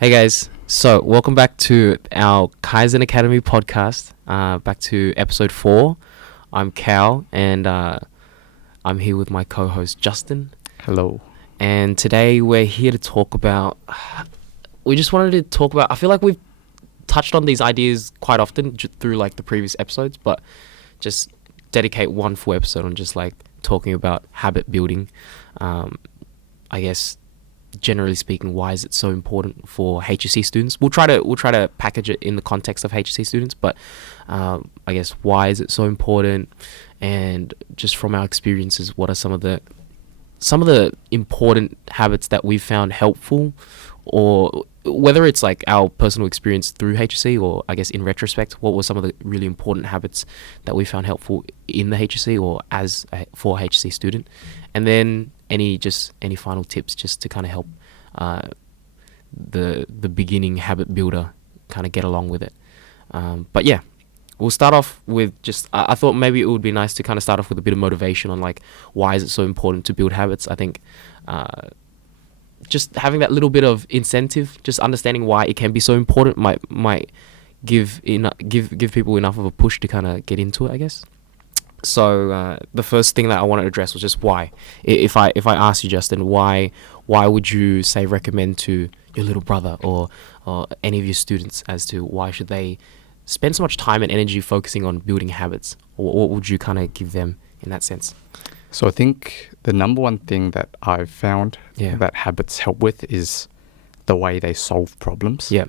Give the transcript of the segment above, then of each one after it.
Hey guys, so welcome back to our Kaizen Academy podcast. Back to episode 4. I'm Cal, and I'm here with my co-host Justin. Hello. And today we're here to talk about. We just wanted to talk about. I feel like we've touched on these ideas quite often through like the previous episodes, but just dedicate one full episode on just like talking about habit building. I guess, generally speaking, why is it so important for HSC students? We'll try to package it in the context of HSC students, but I guess why is it so important, and just from our experiences, what are some of the important habits that we've found helpful, or whether it's like our personal experience through HSC, or I guess in retrospect, what were some of the really important habits that we found helpful in the HSC or for a HSC student, and then any final tips just to kind of help the beginning habit builder kind of get along with it. But yeah, we'll start off with just I thought maybe it would be nice to kind of start off with a bit of motivation on like why is it so important to build habits. I think just having that little bit of incentive, just understanding why it can be so important might give people enough of a push to kind of get into it, I guess. So the first thing that I wanted to address was just why. If I ask you, Justin, why would you say recommend to your little brother or any of your students as to why should they spend so much time and energy focusing on building habits? Or what would you kind of give them in that sense? So I think the number one thing that I've found Yeah. that habits help with is the way they solve problems. Yeah.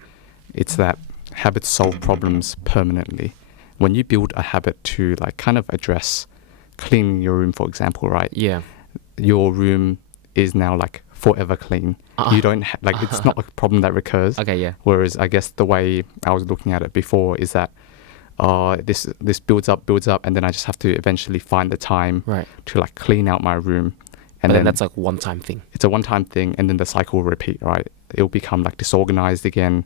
It's that habits solve problems permanently. When you build a habit to like kind of address cleaning your room, for example, right? Yeah. Your room is now like forever clean. You don't like it's not a problem that recurs. Okay. Yeah. Whereas I guess the way I was looking at it before is that this builds up, and then I just have to eventually find the time Right. to like clean out my room. And And then that's like one-time thing. it's a one-time thing, and then the cycle will repeat, right? It'll become like disorganized again,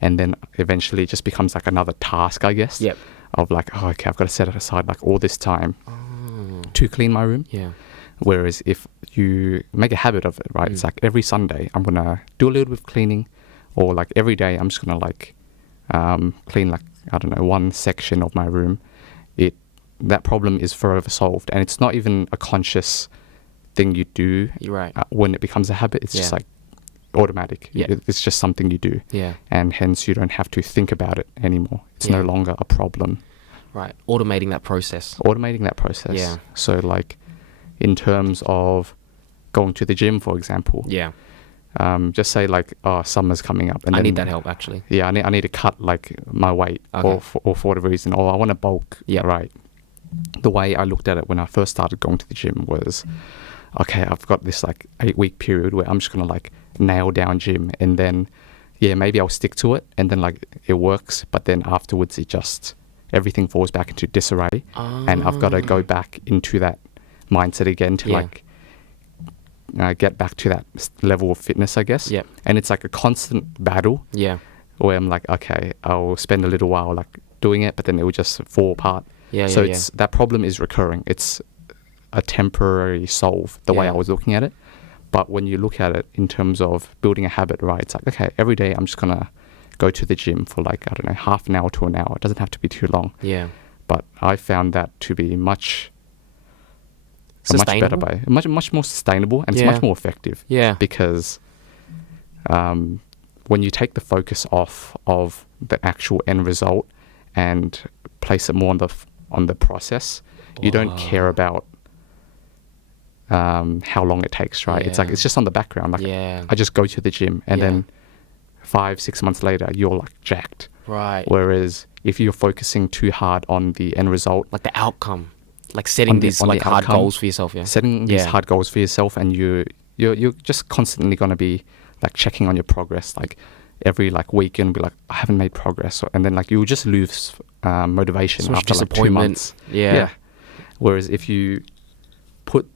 and then eventually it just becomes like another task, I guess. Yep. Of like, oh, okay, I've got to set it aside like all this time Oh. to clean my room. Yeah. Whereas if you make a habit of it, right, it's like every Sunday I'm gonna do a little bit of cleaning, or like every day I'm just gonna like clean like I don't know one section of my room. That problem is forever solved, and it's not even a conscious thing you do. You're right. When it becomes a habit, it's just Yeah. like automatic. Yeah. It's just something you do, Yeah. and hence you don't have to think about it anymore. It's Yeah. no longer a problem. Right. Automating that process. Automating that process. Yeah. So like in terms of going to the gym, for example, Yeah. just say like, oh, summer's coming up, and I then, need that help actually. Yeah, I need to cut like my weight, Okay. or for whatever reason, or I want to bulk. Yeah. Right. The way I looked at it when I first started going to the gym was, okay, I've got this like 8-week period where I'm just gonna like nail down gym, and then maybe I'll stick to it, and then like it works, but then afterwards it just everything falls back into disarray, and I've got to go back into that mindset again to Yeah. like get back to that level of fitness, I guess. Yeah. And it's like a constant battle Yeah. where I'm like, okay, I'll spend a little while like doing it, but then it will just fall apart. Yeah. So Yeah. it's that problem is recurring. It's a temporary solve, the way Yeah. I was looking at it. But when you look at it in terms of building a habit, right, it's like, okay, every day I'm just going to go to the gym for like, I don't know, half an hour to an hour. It doesn't have to be too long. Yeah. But I found that to be a much better Sustainable? way, much more sustainable, and it's Yeah. much more effective. Yeah. Because when you take the focus off of the actual end result and place it more on the process, you don't care about how long it takes, right? It's like Yeah. it's just on the background. Like Yeah. I just go to the gym, and Yeah. then 5-6 months later you're like jacked. Right. Whereas if you're focusing too hard on the end result, Like the outcome, like setting On the- these on the like hard outcome, goals for yourself. Yeah. setting these Yeah. hard goals for yourself, and you're just constantly going to be like checking on your progress, like every like week, and be like, I haven't made progress, and then like you'll just lose motivation So much after like 2 disappointment. months. Yeah. Whereas if you put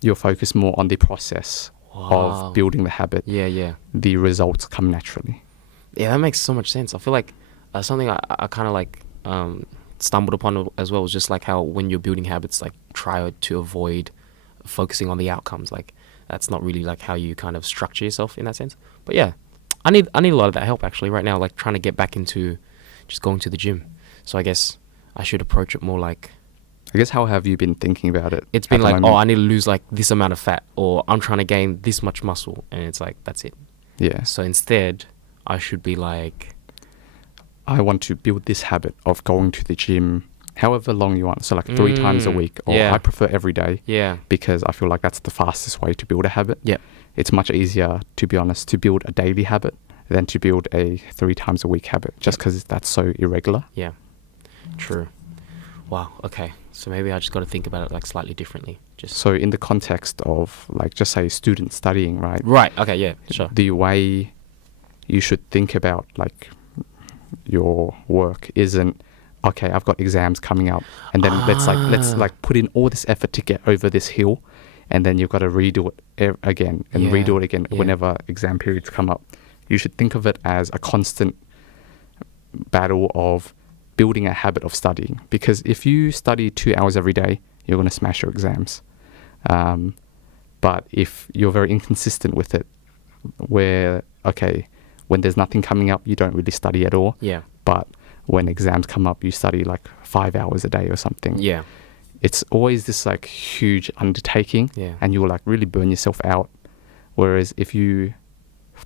your focus more on the process Wow. of building the habit, Yeah. Yeah. the results come naturally. Yeah. That makes so much sense. I feel like something I kind of like stumbled upon as well was just like how when you're building habits, like try to avoid focusing on the outcomes. Like that's not really like how you kind of structure yourself in that sense. But yeah, I need a lot of that help actually right now, like trying to get back into just going to the gym. So I guess I should approach it more like I guess how have you been thinking about it? it's at been the like, moment? oh, I need to lose like this amount of fat, or I'm trying to gain this much muscle, and it's like that's it. Yeah. So instead, I should be like, I want to build this habit of going to the gym however long you want. So like 3 times a week, or yeah. I prefer every day yeah, because I feel like that's the fastest way to build a habit. yeah, It's much easier, to be honest, to build a daily habit than to build a 3 times a week habit, just because that's so irregular. yeah, true. Wow. Okay. So maybe I just got to think about it like slightly differently. Just So in the context of like, just say student studying, right? right. Okay. Yeah. Sure. The way you should think about like your work isn't, okay, I've got exams coming up, and then let's put in all this effort to get over this hill, and then you've got to redo it again and Yeah, redo it again yeah. whenever exam periods come up. You should think of it as a constant battle of building a habit of studying, because if you study 2 hours every day, you're going to smash your exams. But if you're very inconsistent with it, where, okay, when there's nothing coming up, you don't really study at all. Yeah. But when exams come up, you study like 5 hours a day or something. Yeah. It's always this like huge undertaking, Yeah. and you will like really burn yourself out. Whereas if you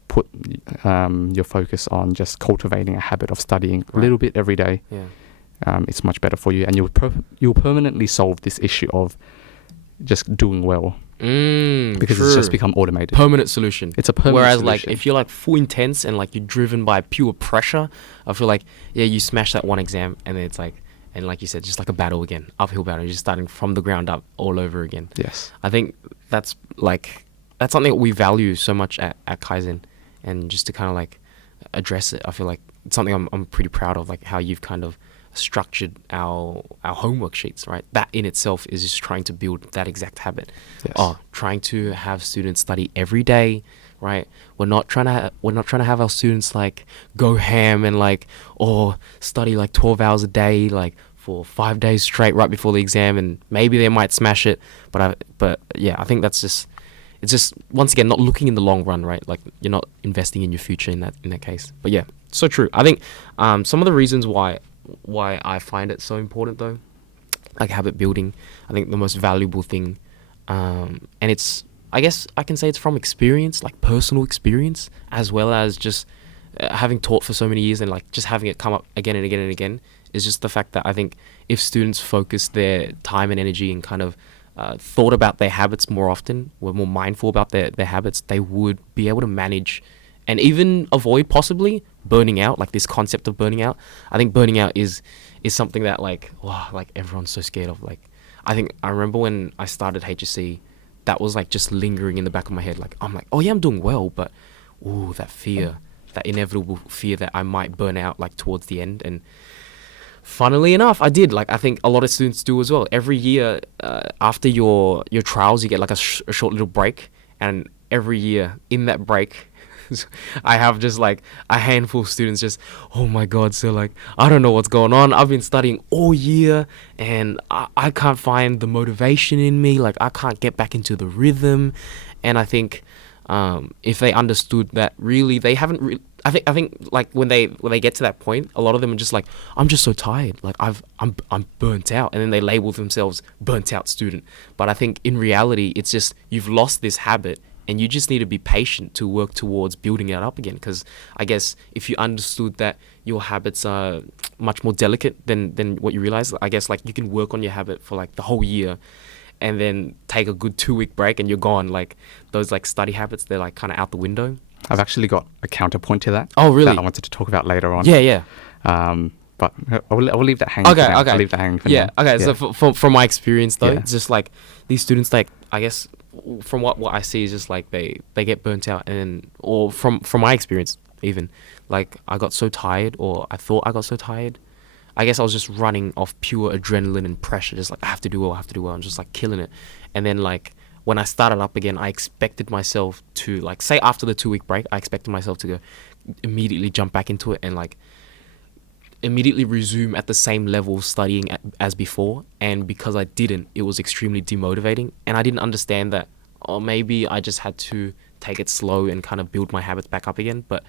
put your focus on just cultivating a habit of studying a Right. little bit every day, Yeah. it's much better for you, and you'll permanently solve this issue of just doing well, because it's just True. become automated. Permanent solution. It's a permanent Whereas solution. like if you're like full intense and like you're driven by pure pressure, I feel like you smash that one exam and then it's like, and like you said, just like a battle again, uphill battle. You're just starting from the ground up all over again. Yes. I think that's something that we value so much at Kaizen, and just to kind of like address it, I feel like it's something I'm pretty proud of, like how you've kind of structured our homework sheets, right? That in itself is just trying to build that exact habit. Yes. Trying to have students study every day, right? We're not trying to have our students like go ham and like or study like 12 hours a day like for 5 days straight right before the exam, and maybe they might smash it, but yeah, I think that's just, it's just once again not looking in the long run, right? Like you're not investing in your future in that case. But yeah, so true. I think some of the reasons why I find it so important though, like habit building, I think the most valuable thing, and it's, I guess I can say it's from experience, like personal experience, as well as just having taught for so many years and like just having it come up again and again and again, is just the fact that I think if students focus their time and energy and kind of thought about their habits more often, were more mindful about their habits, they would be able to manage and even avoid possibly burning out, like this concept of burning out. I think burning out is something that like everyone's so scared of. Like I think I remember when I started HSC, that was like just lingering in the back of my head. Like I'm like, oh yeah, I'm doing well, but that fear, that inevitable fear that I might burn out like towards the end. And funnily enough, I did. Like I think a lot of students do as well. Every year after your trials, you get like a short little break, and every year in that break, I have just like a handful of students just, oh my god, so like I don't know what's going on. I've been studying all year and I can't find the motivation in me. Like I can't get back into the rhythm. And I think if they understood that really they haven't I think like when they get to that point, a lot of them are just like, I'm just so tired. Like I'm burnt out, and then they label themselves burnt out student. But I think in reality, it's just you've lost this habit, and you just need to be patient to work towards building it up again. Because I guess if you understood that your habits are much more delicate than what you realize, I guess like you can work on your habit for like the whole year, and then take a good 2-week break, and you're gone. Like those like study habits, they're like kind of out the window. I've actually got a counterpoint to that. Oh, really? That I wanted to talk about later on. Yeah. But I'll leave that hanging. Okay, for now. okay. I'll leave that hanging for yeah, now. okay. So from my experience though, Yeah. it's just like these students, like I guess from what I see is just like they get burnt out, and or from my experience even, like I got so tired, or I thought I got so tired. I guess I was just running off pure adrenaline and pressure, just like I have to do well, and just like killing it. And then like when I started up again, I expected myself to like, say after the 2-week break, I expected myself to go immediately jump back into it and like immediately resume at the same level of studying as before. And because I didn't, it was extremely demotivating, and I didn't understand that, or maybe I just had to take it slow and kind of build my habits back up again. But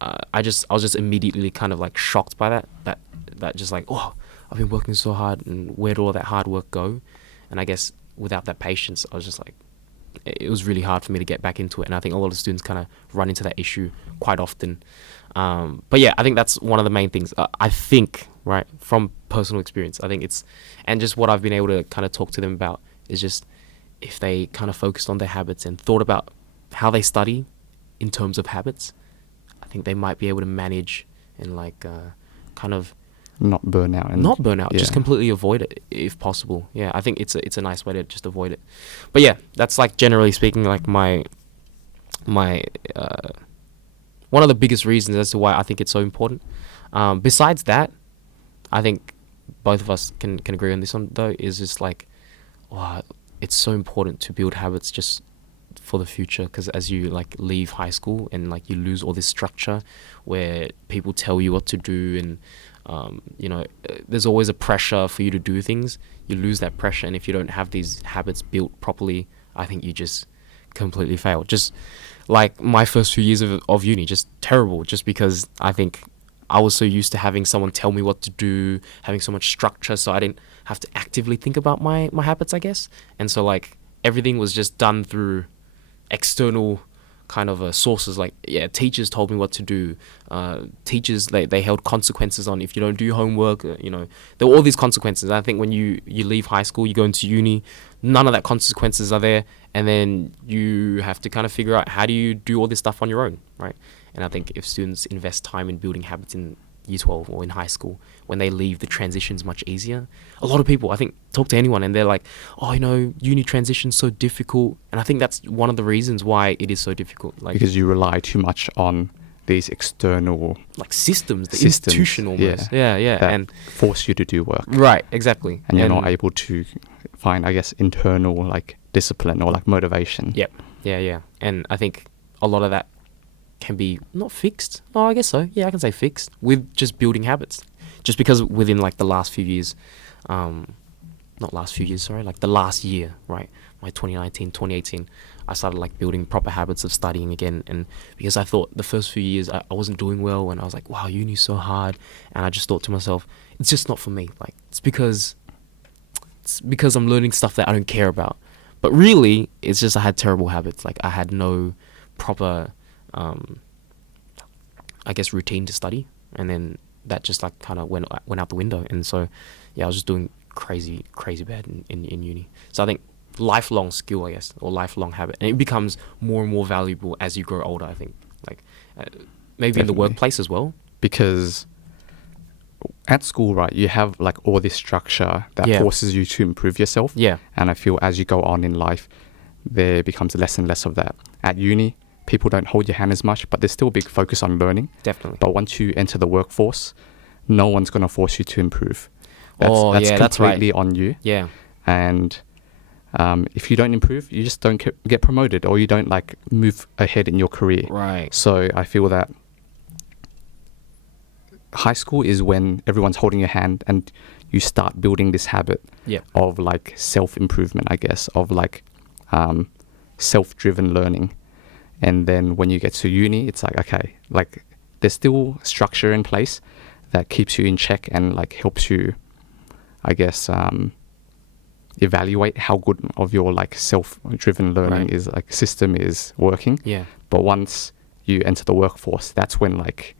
I was just immediately kind of like shocked by that just like, oh, I've been working so hard, and where'd all that hard work go? And I guess without that patience, I was just like, it was really hard for me to get back into it. And I think a lot of students kind of run into that issue quite often. But yeah, I think that's one of the main things. I think, right, from personal experience, I think and just what I've been able to kind of talk to them about is just if they kind of focused on their habits and thought about how they study in terms of habits, I think they might be able to manage and like kind of not burn out, just completely avoid it if possible. Yeah, I think it's a nice way to just avoid it. But yeah, that's like generally speaking like my one of the biggest reasons as to why I think it's so important. Besides that, I think both of us can agree on this one though, is just like, wow, it's so important to build habits just for the future, because as you like leave high school and like you lose all this structure where people tell you what to do, and there's always a pressure for you to do things. You lose that pressure, and if you don't have these habits built properly, I think you just completely fail. Just like my first few years of uni, just terrible, just because I think I was so used to having someone tell me what to do, having so much structure, so I didn't have to actively think about my habits, I guess. And so like everything was just done through external kind of sources. Like, yeah, teachers told me what to do. Teachers, they held consequences on if you don't do homework. There were all these consequences. I think when you leave high school, you go into uni, none of that consequences are there, and then you have to kind of figure out how do you do all this stuff on your own, right? And I think if students invest time in building habits in year 12 or in high school, when they leave, the transition's much easier. A lot of people, I think, talk to anyone and they're like, oh, uni transition's so difficult. And I think that's one of the reasons why it is so difficult. Like, because you rely too much on these external like systems, institution almost. Yeah. And force you to do work. Right, exactly. And you're not able to find, I guess, internal like discipline or like motivation. Yep. Yeah. And I think a lot of that can be not fixed. Oh, I guess so. Yeah, I can say fixed with just building habits. Just because within like the last few years, like the last year, right? My 2019, 2018, I started like building proper habits of studying again. And because I thought the first few years I wasn't doing well, and I was like, wow, uni's so hard. And I just thought to myself, it's just not for me. Like, it's because I'm learning stuff that I don't care about. But really, it's just I had terrible habits. Like, I had no proper I guess routine to study, and then that just like kind of went out the window. And so yeah, I was just doing crazy bad in uni. So I think lifelong skill, I guess, or lifelong habit, and it becomes more and more valuable as you grow older. I think like maybe Definitely. In the workplace as well, because at school, right, you have like all this structure that forces you to improve yourself. Yeah. And I feel as you go on in life, there becomes less and less of that. At uni, people don't hold your hand as much, but there's still a big focus on learning. Definitely. But once you enter the workforce, no one's going to force you to improve. That's completely on you. Yeah. And if you don't improve, you just don't get promoted, or you don't like move ahead in your career. Right. So I feel that high school is when everyone's holding your hand and you start building this habit of like self-improvement, I guess, of like self-driven learning. And then when you get to uni, it's like, okay, like there's still structure in place that keeps you in check and like helps you, I guess, evaluate how good of your like self-driven learning is, like system is working. Yeah. But once you enter the workforce, that's when like,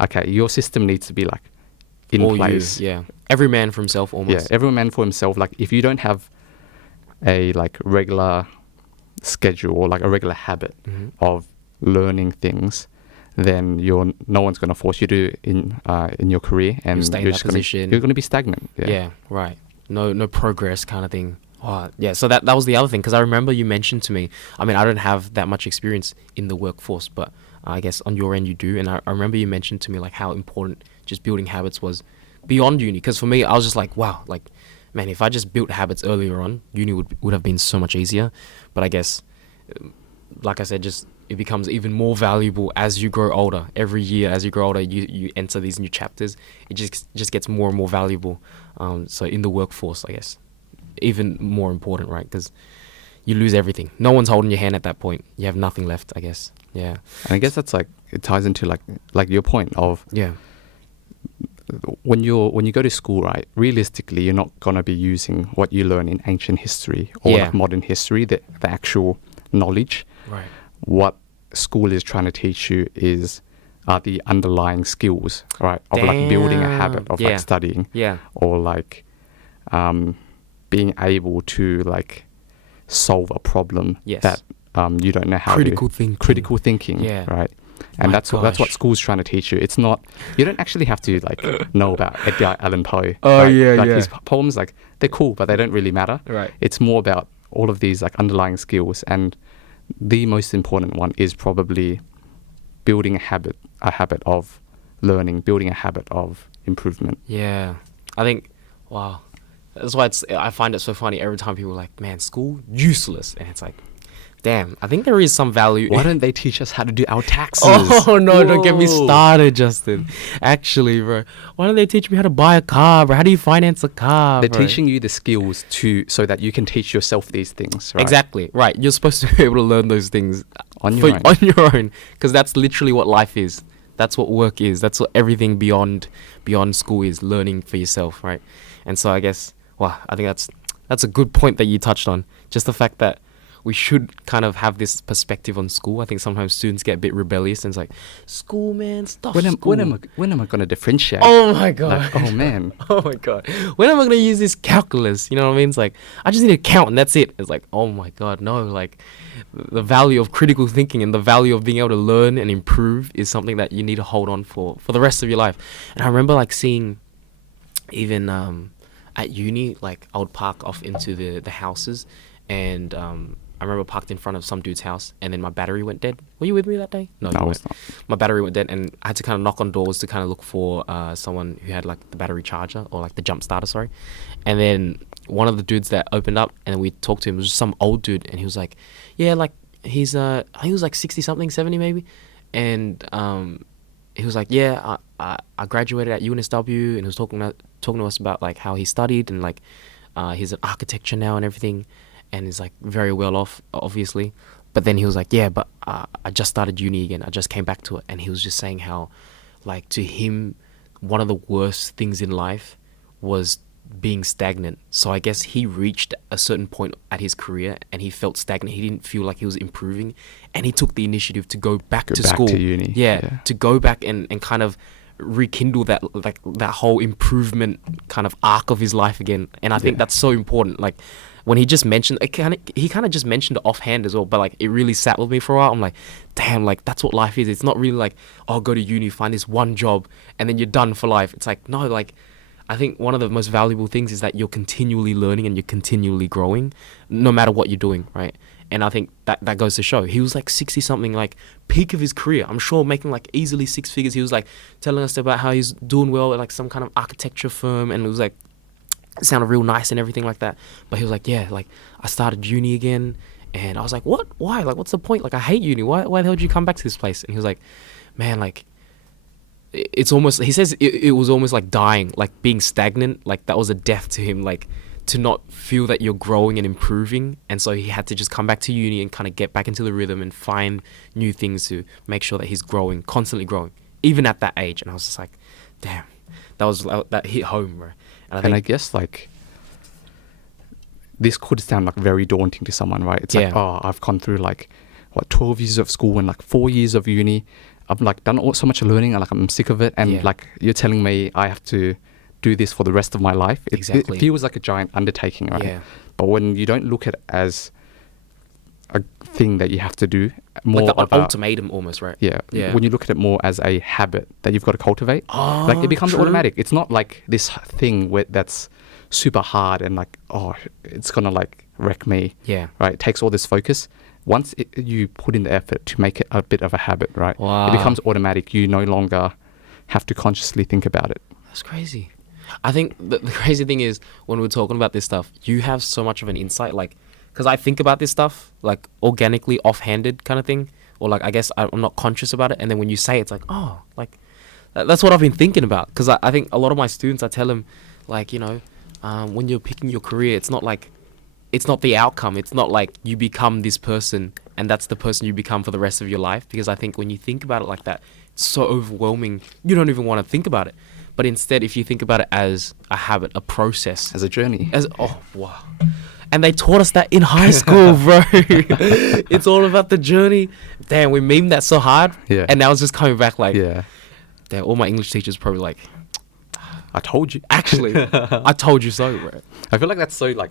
okay, your system needs to be like in place. Yeah. Every man for himself almost. Yeah, every man for himself. Like if you don't have a like regular schedule or like a regular habit of learning things, then no one's going to force you to in your career, and you're going to be stagnant. Yeah, right. No progress kind of thing. Oh, yeah. So that was the other thing, because I remember you mentioned to me, I mean, I don't have that much experience in the workforce, but I guess on your end you do. And I remember you mentioned to me like how important just building habits was beyond uni. Because for me, I was just like, wow, like, man, if I just built habits earlier on, uni would have been so much easier. But I guess, like I said, just it becomes even more valuable as you grow older. Every year as you grow older, you enter these new chapters. It just gets more and more valuable. So in the workforce, I guess, even more important, right? Because you lose everything. No one's holding your hand at that point. You have nothing left, I guess. Yeah. And I guess that's like, it ties into like your point of Yeah. when you go to school, right? Realistically, you're not gonna be using what you learn in ancient history or Yeah. like modern history, the actual knowledge. Right. What school is trying to teach you is the underlying skills, right? Of like building a habit of Yeah. like studying, Yeah. or like being able to like solve a problem Yes. that you don't know how Critical to. thinking. Critical thinking, Yeah. right? And My that's what gosh. school's trying to teach you. It's not, you don't actually have to like know about Edgar Allan Poe. Oh, right? yeah, like yeah. his poems, like they're cool, but they don't really matter. Right. It's more about all of these like underlying skills, and the most important one is probably building a habit of learning, building a habit of improvement. Yeah. I think, wow. That's why I find it so funny every time people are like, man, school, useless. And it's like, damn, I think there is some value. Why don't they teach us how to do our taxes? Oh, no, don't get me Whoa. started, Justin. Actually, bro. Why don't they teach me how to buy a car, bro? How do you finance a car, They're bro? teaching you the skills so that you can teach yourself these things, right? Exactly, right. You're supposed to be able to learn those things On your own. on your own, because that's literally what life is. That's what work is. That's what everything beyond school is, learning for yourself, right? And so I guess, wow, I think that's a good point that you touched on. Just the fact that we should kind of have this perspective on school. I think sometimes students get a bit rebellious and it's like, school, man, stuff. When school. am I going to differentiate? Oh my god. Like, oh man. Oh my god. When am I gonna use this calculus? You know what I mean? It's like I just need to count and that's it. It's like, oh my god, no. Like the value of critical thinking and the value of being able to learn and improve is something that you need to hold on for the rest of your life. And I remember like seeing even at uni, like I would park off into the houses, and I remember parked in front of some dude's house, and then my battery went dead. Were you with me that day? No, No, you I was weren't. not. My battery went dead, and I had to kind of knock on doors to kind of look for someone who had like the battery charger or like the jump starter, sorry. And then one of the dudes that opened up, and we talked to him, was just some old dude, and he was like, yeah, like he's I think he was like 60 something, 70 maybe, and he was like, yeah, I graduated at UNSW, and he was talking to us about like how he studied, and like he's an architecture now and everything, and he's like very well off, obviously. But then he was like, yeah, but I just started uni again. I just came back to it. And he was just saying how, like, to him, one of the worst things in life was being stagnant. So I guess he reached a certain point at his career and he felt stagnant. He didn't feel like he was improving. And he took the initiative to go back to back school. to uni. Yeah, to go back and kind of rekindle that, like, that whole improvement kind of arc of his life again. And I think that's so important. Like, when he just mentioned it, he kind of just mentioned it offhand as well, but like it really sat with me for a while. I'm like, damn, like that's what life is. It's not really like, oh, go to uni, find this one job, and then you're done for life. It's like, no, like I think one of the most valuable things is that you're continually learning and you're continually growing, no matter what you're doing, right? And I think that goes to show. He was like 60 something, like peak of his career. I'm sure making like easily 6 figures. He was like telling us about how he's doing well at like some kind of architecture firm, and it was like, it sounded real nice and everything like that. But he was like, yeah, like I started uni again. And I was like, what? Why? Like, what's the point? Like, I hate uni. Why the hell did you come back to this place? And he was like, man, like, it's almost, he says it was almost like dying, like being stagnant. Like that was a death to him, like to not feel that you're growing and improving. And so he had to just come back to uni and kind of get back into the rhythm and find new things to make sure that he's growing, constantly growing, even at that age. And I was just like, damn, that hit home, bro. And I guess like this could sound like very daunting to someone, right? It's like, oh, I've gone through like 12 years of school and like 4 years of uni. I've like done so much learning and like I'm sick of it. And like you're telling me I have to do this for the rest of my life. It feels like a giant undertaking, right? Yeah. But when you don't look at it as a thing that you have to do, more like of an ultimatum almost, right? Yeah. When you look at it more as a habit that you've got to cultivate, like it becomes automatic. It's not like this thing that's super hard and like, oh, it's gonna like wreck me. Yeah. Right. It takes all this focus. Once you put in the effort to make it a bit of a habit, right? Wow. It becomes automatic. You no longer have to consciously think about it. That's crazy. I think the crazy thing is when we're talking about this stuff, you have so much of an insight, like, because I think about this stuff like organically, offhanded kind of thing, or like I guess I'm not conscious about it. And then when you say it, it's like, oh, like that's what I've been thinking about. Because I think a lot of my students, I tell them, like, you know, when you're picking your career, it's not like it's not the outcome. It's not like you become this person and that's the person you become for the rest of your life. Because I think when you think about it like that, it's so overwhelming. You don't even want to think about it. But instead, if you think about it as a habit, a process, As a journey. oh wow. And they taught us that in high school, bro. It's all about the journey. Damn, we memed that so hard. Yeah. And now it's just coming back like, Yeah. damn, all my English teachers probably like, I told you. actually, I told you so, bro. I feel like that's so like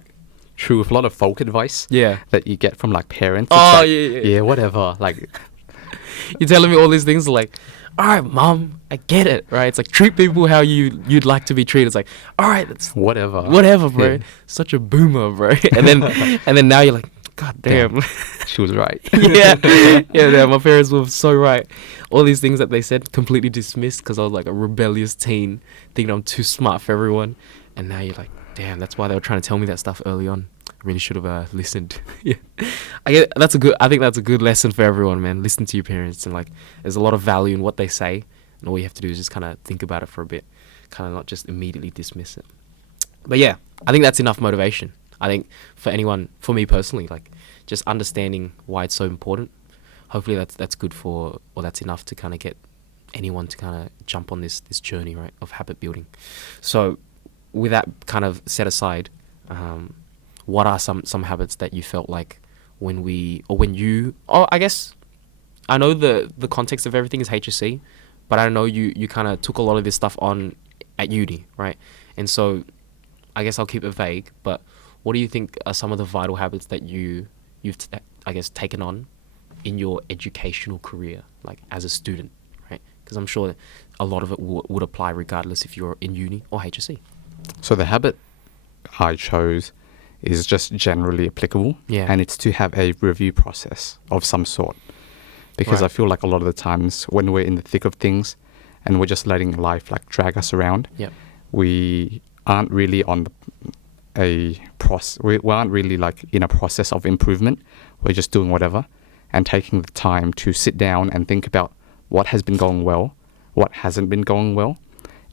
true with a lot of folk advice. Yeah. That you get from like parents. Oh, It's like, yeah. yeah, whatever. Like, You're telling me all these things like, all right, mom, I get it, right? It's like treat people how you'd like to be treated. It's like, all right, it's whatever. whatever, bro. Yeah. Such a boomer, bro. And then now you're like, God damn. She was right. Yeah, my parents were so right. All these things that they said completely dismissed because I was like a rebellious teen, thinking I'm too smart for everyone. And now you're like, damn, that's why they were trying to tell me that stuff early on. I really should have listened. Yeah, I think that's a good lesson for everyone, man. Listen to your parents, and like, there's a lot of value in what they say, and all you have to do is just kind of think about it for a bit, kind of not just immediately dismiss it. But yeah, I think that's enough motivation. I think for anyone, for me personally, like just understanding why it's so important. Hopefully that's good for, or that's enough to kind of get anyone to kind of jump on this journey, right, of habit building. So with that kind of set aside, what are some habits that you felt like I guess I know the context of everything is HSC, but I know you kind of took a lot of this stuff on at uni, right? And so I guess I'll keep it vague, but what do you think are some of the vital habits that you've I guess taken on in your educational career, like as a student, right? Because I'm sure that a lot of it would apply regardless if you're in uni or HSC. So the habit I chose is just generally applicable. Yeah. And it's to have a review process of some sort. Because Right. I feel like a lot of the times when we're in the thick of things and we're just letting life like drag us around, Yep. we aren't really on we aren't really like in a process of improvement. We're just doing whatever and taking the time to sit down and think about what has been going well, what hasn't been going well,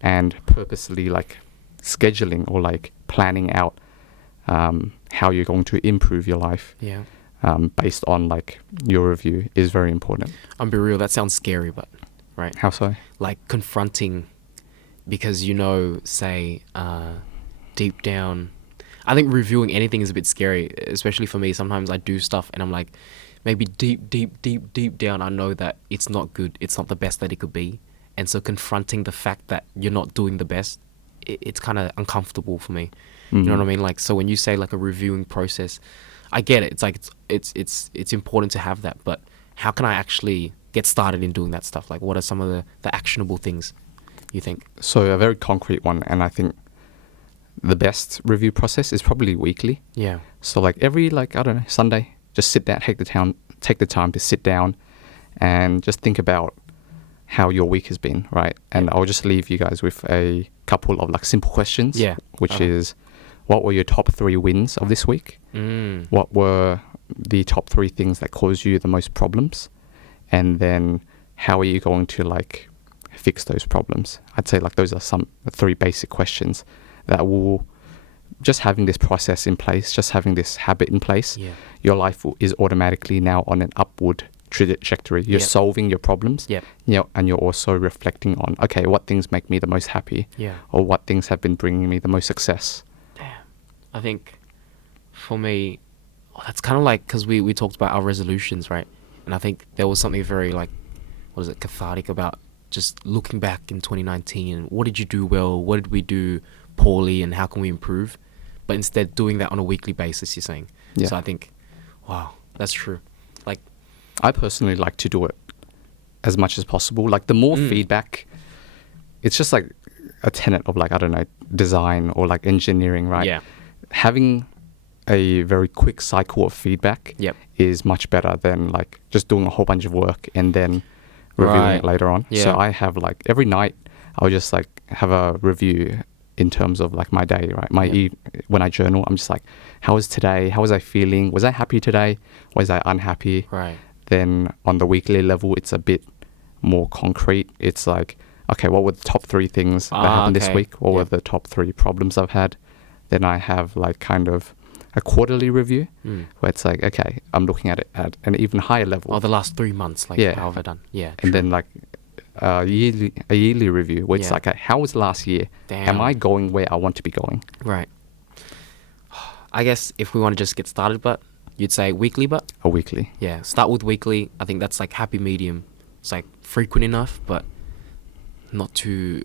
and purposely like scheduling or like planning out how you're going to improve your life Yeah. based on like your review is very important. I'm be real, that sounds scary, but right. How so? Like confronting, because say deep down, I think reviewing anything is a bit scary, especially for me. Sometimes I do stuff and I'm like, maybe deep down I know that it's not good, it's not the best that it could be. And so confronting the fact that you're not doing the best, it's kind of uncomfortable for me. You know what I mean? Like, so when you say like a reviewing process, I get it. It's like it's important to have that, but how can I actually get started in doing that stuff? Like, what are some of the actionable things you think? So a very concrete one, and I think the best review process is probably weekly. Yeah. So like every like, I don't know, Sunday, just sit down, take the time to sit down and just think about how your week has been, right? And I'll just leave you guys with a couple of like simple questions. Yeah. Which is, what were your top 3 wins of this week? What were the top 3 things that caused you the most problems? And then how are you going to like fix those problems? I'd say like those are some 3 basic questions that will, just having this process in place, just having this habit in place, your life is automatically now on an upward trajectory. You're solving your problems, and you're also reflecting on, okay, what things make me the most happy, or what things have been bringing me the most success. Damn. I think for me, that's kind of like, because we talked about our resolutions, right? And I think there was something very like, cathartic about just looking back in 2019 and what did you do well, what did we do poorly, and how can we improve? But instead doing that on a weekly basis, you're saying. So I think, wow, that's true. Like, I personally like to do it as much as possible. Like the more feedback, it's just like a tenet of like, I don't know, design or like engineering, right? Yeah. Having a very quick cycle of feedback is much better than like just doing a whole bunch of work and then reviewing it later on. So I have like every night I'll just like have a review in terms of like my day, right? When I journal, I'm just like, how was today? How was I feeling? Was I happy today? Was I unhappy? Right. Then on the weekly level, it's a bit more concrete. It's like, okay, what were the top 3 things that happened this week? What were the top 3 problems I've had? Then I have like kind of a quarterly review Mm. where it's like, okay, I'm looking at it at an even higher level. Oh, the last 3 months, like Yeah. how have I done? Yeah. And then like a yearly review where it's Yeah. like, how was last year? Damn. Am I going where I want to be going? Right. I guess if we want to just get started, but you'd say weekly, but A weekly. yeah, start with weekly. I think that's like happy medium. It's like frequent enough, but not too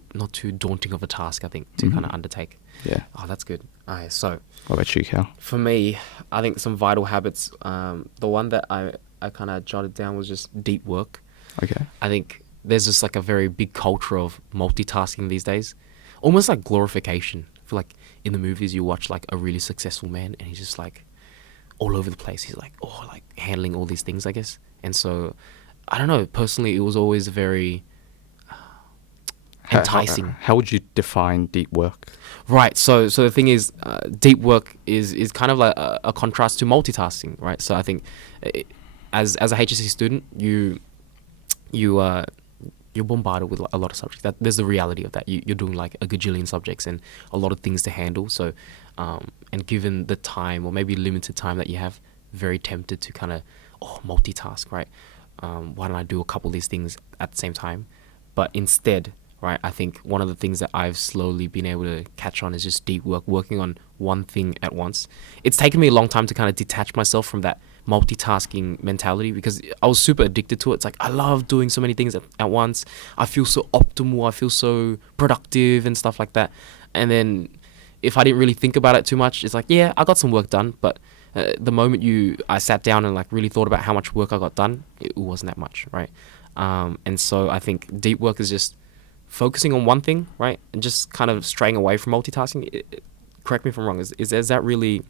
daunting of a task, I think, to kind of undertake. Yeah. Oh, that's good. Alright, so What about you, Cal? for me, I think some vital habits. The one that I kind of jotted down was just deep work. Okay. I think there's just like a very big culture of multitasking these days, almost like glorification. I feel like in the movies you watch like a really successful man and he's just like all over the place. He's like, oh, like handling all these things, I guess. And so, I don't know. Personally, it was always very enticing. How would you define deep work? Right. So the thing is, deep work is kind of like a contrast to multitasking, right? So I think, as a HSC student, you're bombarded with a lot of subjects. That there's the reality of that. You're doing like a gajillion subjects and a lot of things to handle. So, and given the time or maybe limited time that you have, very tempted to kind of multitask, right? Why don't I do a couple of these things at the same time? But instead, right, I think one of the things that I've slowly been able to catch on is just deep work, working on one thing at once. It's taken me a long time to kind of detach myself from that multitasking mentality because I was super addicted to it. It's like, I love doing so many things at once. I feel so optimal. I feel so productive and stuff like that. And then if I didn't really think about it too much, it's like, yeah, I got some work done. But the moment I sat down and like really thought about how much work I got done, it wasn't that much, right? And so I think deep work is just focusing on one thing, right? And just kind of straying away from multitasking. Correct me if I'm wrong. Is that really...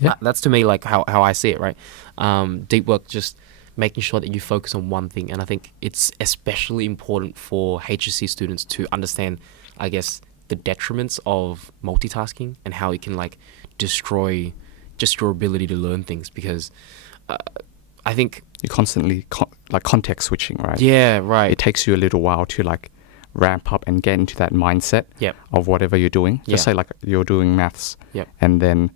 Yeah. That's to me like how I see it, right? Deep work, just making sure that you focus on one thing. And I think it's especially important for HSC students to understand, I guess, the detriments of multitasking and how it can like destroy just your ability to learn things. Because I think... You're constantly like context switching, right? Yeah, right. It takes you a little while to like ramp up and get into that mindset Yep. of whatever you're doing. Just Yeah. say like you're doing maths, Yep. and then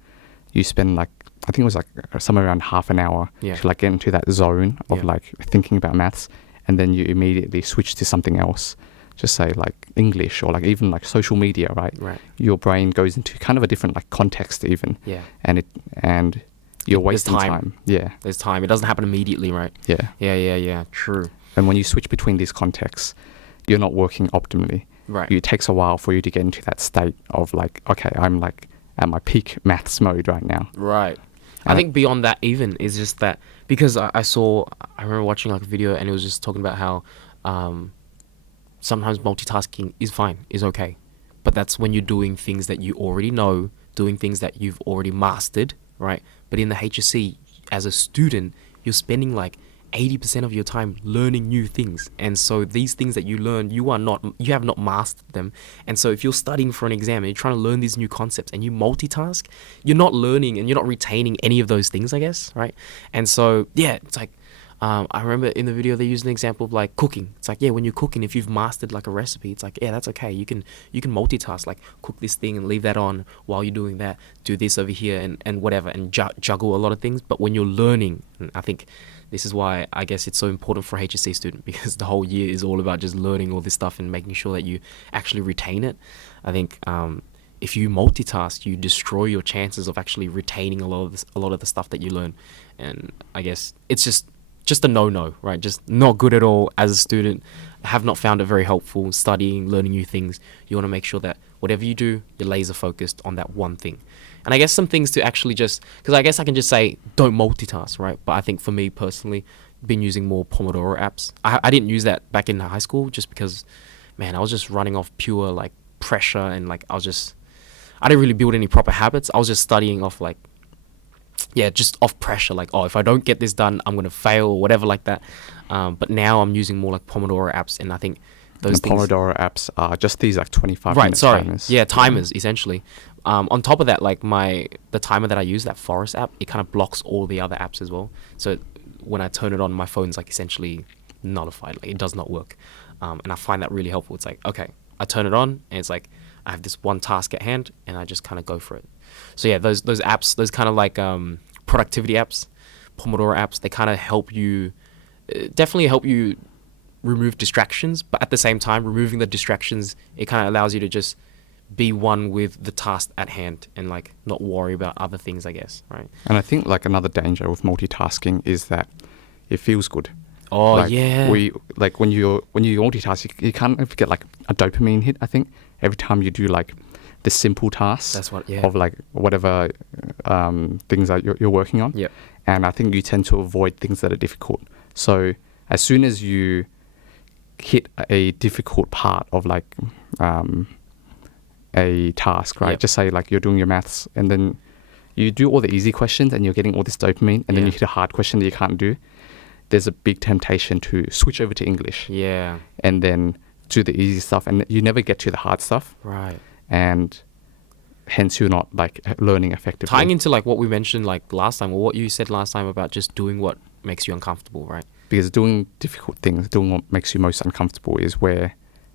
you spend like, I think it was like somewhere around half an hour Yeah. to like get into that zone of Yeah. like thinking about maths, and then you immediately switch to something else. Just say like English or like even like social media, right? Right. Your brain goes into kind of a different like context even, Yeah. and you're There's wasting time. time. Yeah, There's time. It doesn't happen immediately, right? yeah. Yeah. True. And when you switch between these contexts, you're not working optimally. Right. It takes a while for you to get into that state of like, okay, I'm like at my peak maths mode right now. Right. I And think beyond that even is just that because I remember watching like a video and it was just talking about how sometimes multitasking is fine, is okay. But that's when you're doing things that you already know, doing things that you've already mastered, right? But in the HSC, as a student, you're spending like 80% of your time learning new things. And so these things that you learn, you have not mastered them. And so if you're studying for an exam and you're trying to learn these new concepts and you multitask, you're not learning and you're not retaining any of those things, I guess, right? And so, yeah, it's like, I remember in the video they used an example of like cooking. It's like, yeah, when you're cooking, if you've mastered like a recipe, it's like, yeah, that's okay. You can multitask, like cook this thing and leave that on while you're doing that, do this over here and whatever, and juggle a lot of things. But when you're learning, and I think this is why I guess it's so important for a HSC student, because the whole year is all about just learning all this stuff and making sure that you actually retain it. I think if you multitask, you destroy your chances of actually retaining a lot of the stuff that you learn. And I guess it's just a no-no, right? Just not good at all as a student. Have not found it very helpful studying, learning new things. You want to make sure that whatever you do, you're laser focused on that one thing. And I guess some things to actually just, because I guess I can just say don't multitask, right? But I think for me personally, been using more Pomodoro apps. I didn't use that back in high school just because, man, I was just running off pure like pressure and like I didn't really build any proper habits. I was just studying off like, yeah, just off pressure, like, oh, if I don't get this done, I'm going to fail or whatever like that. But now I'm using more like Pomodoro apps, and I think those things... Pomodoro apps are just these like 25 Right, minute sorry. timers. Yeah, timers, essentially. On top of that, like the timer that I use, that Forest app, it kind of blocks all the other apps as well. So when I turn it on, my phone's like essentially nullified, like it does not work. And I find that really helpful. It's like, okay, I turn it on, and it's like, I have this one task at hand, and I just kind of go for it. So yeah, those apps, those kind of like productivity apps, Pomodoro apps, they kind of help you, definitely help you remove distractions, but at the same time, removing the distractions, it kind of allows you to just be one with the task at hand and like not worry about other things, I guess, right? And I think like another danger with multitasking is that it feels good. Oh Like yeah. when you multitask, you kind of get like a dopamine hit. I think every time you do like the simple tasks That's what, yeah. of like whatever things that you're working on. Yep. And I think you tend to avoid things that are difficult. So as soon as you hit a difficult part of like a task, right? Yep. Just say like you're doing your maths and then you do all the easy questions and you're getting all this dopamine, and then you hit a hard question that you can't do. There's a big temptation to switch over to English Yeah. and then do the easy stuff, and you never get to the hard stuff, Right. and hence you're not like learning effectively. Tying into like what we mentioned like last time, or what you said last time about just doing what makes you uncomfortable, right? Because doing difficult things, doing what makes you most uncomfortable is where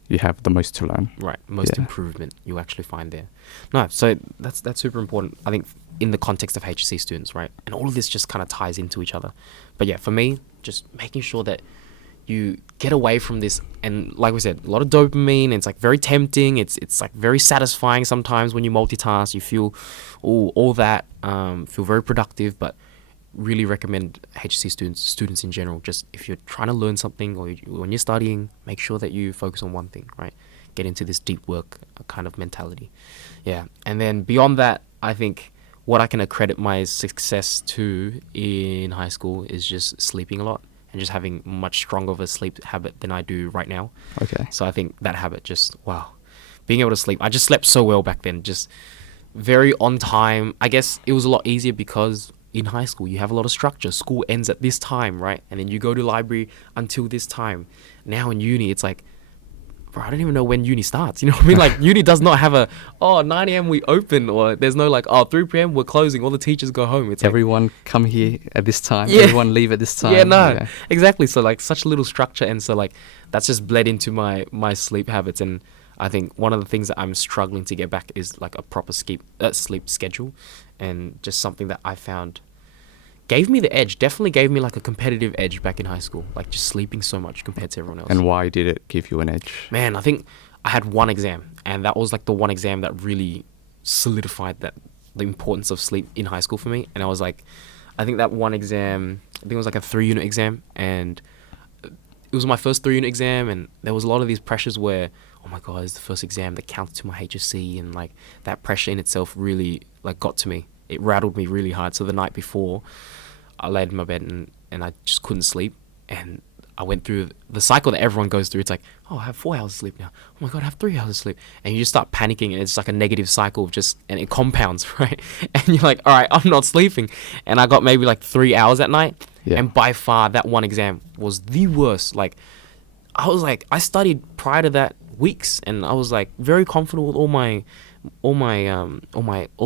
you have the most to learn. Right. Most improvement you actually find there. No, so that's super important, I think, in the context of HSC students, right? And all of this just kind of ties into each other. But yeah, for me, just making sure that you get away from this, and like we said, a lot of dopamine, and it's like very tempting, it's like very satisfying sometimes when you multitask, you feel all that, feel very productive, but really recommend HSC students in general, just if you're trying to learn something or when you're studying, make sure that you focus on one thing, right? Get into this deep work kind of mentality. Yeah. And then beyond that, I think what I can accredit my success to in high school is just sleeping a lot and just having much stronger of a sleep habit than I do right now. Okay. So I think that habit just, wow, being able to sleep. I just slept so well back then, just very on time. I guess it was a lot easier because in high school you have a lot of structure. School ends at this time, right? And then you go to library until this time. Now in uni, it's like, bro, I don't even know when uni starts. You know what I mean? Like uni does not have a, 9 a.m. we open, or there's no like, 3 p.m. we're closing, all the teachers go home. It's like, Everyone come here at this time. Yeah. Everyone leave at this time. yeah, no, exactly. So like such little structure, and so like that's just bled into my sleep habits. And I think one of the things that I'm struggling to get back is like a proper sleep schedule, and just something that I found gave me the edge. Definitely gave me like a competitive edge back in high school, like just sleeping so much compared to everyone else. And why did it give you an edge? Man, I think I had one exam, and that was like the one exam that really solidified that the importance of sleep in high school for me. And I was like, I think that one exam, I think it was like a 3-unit exam, and it was my first 3-unit exam, and there was a lot of these pressures where, oh my god, it's the first exam that counted to my HSC, and like that pressure in itself really like got to me. It rattled me really hard. So the night before, I laid in my bed and I just couldn't sleep, and I went through the cycle that everyone goes through. It's like, oh, I have 4 hours of sleep now. Oh my god, I have 3 hours of sleep. And you just start panicking, and it's like a negative cycle of just, and it compounds, right? And you're like, all right, I'm not sleeping. And I got maybe like 3 hours at night. Yeah. And by far that one exam was the worst. Like I was like, I studied prior to that weeks, and I was like very confident with all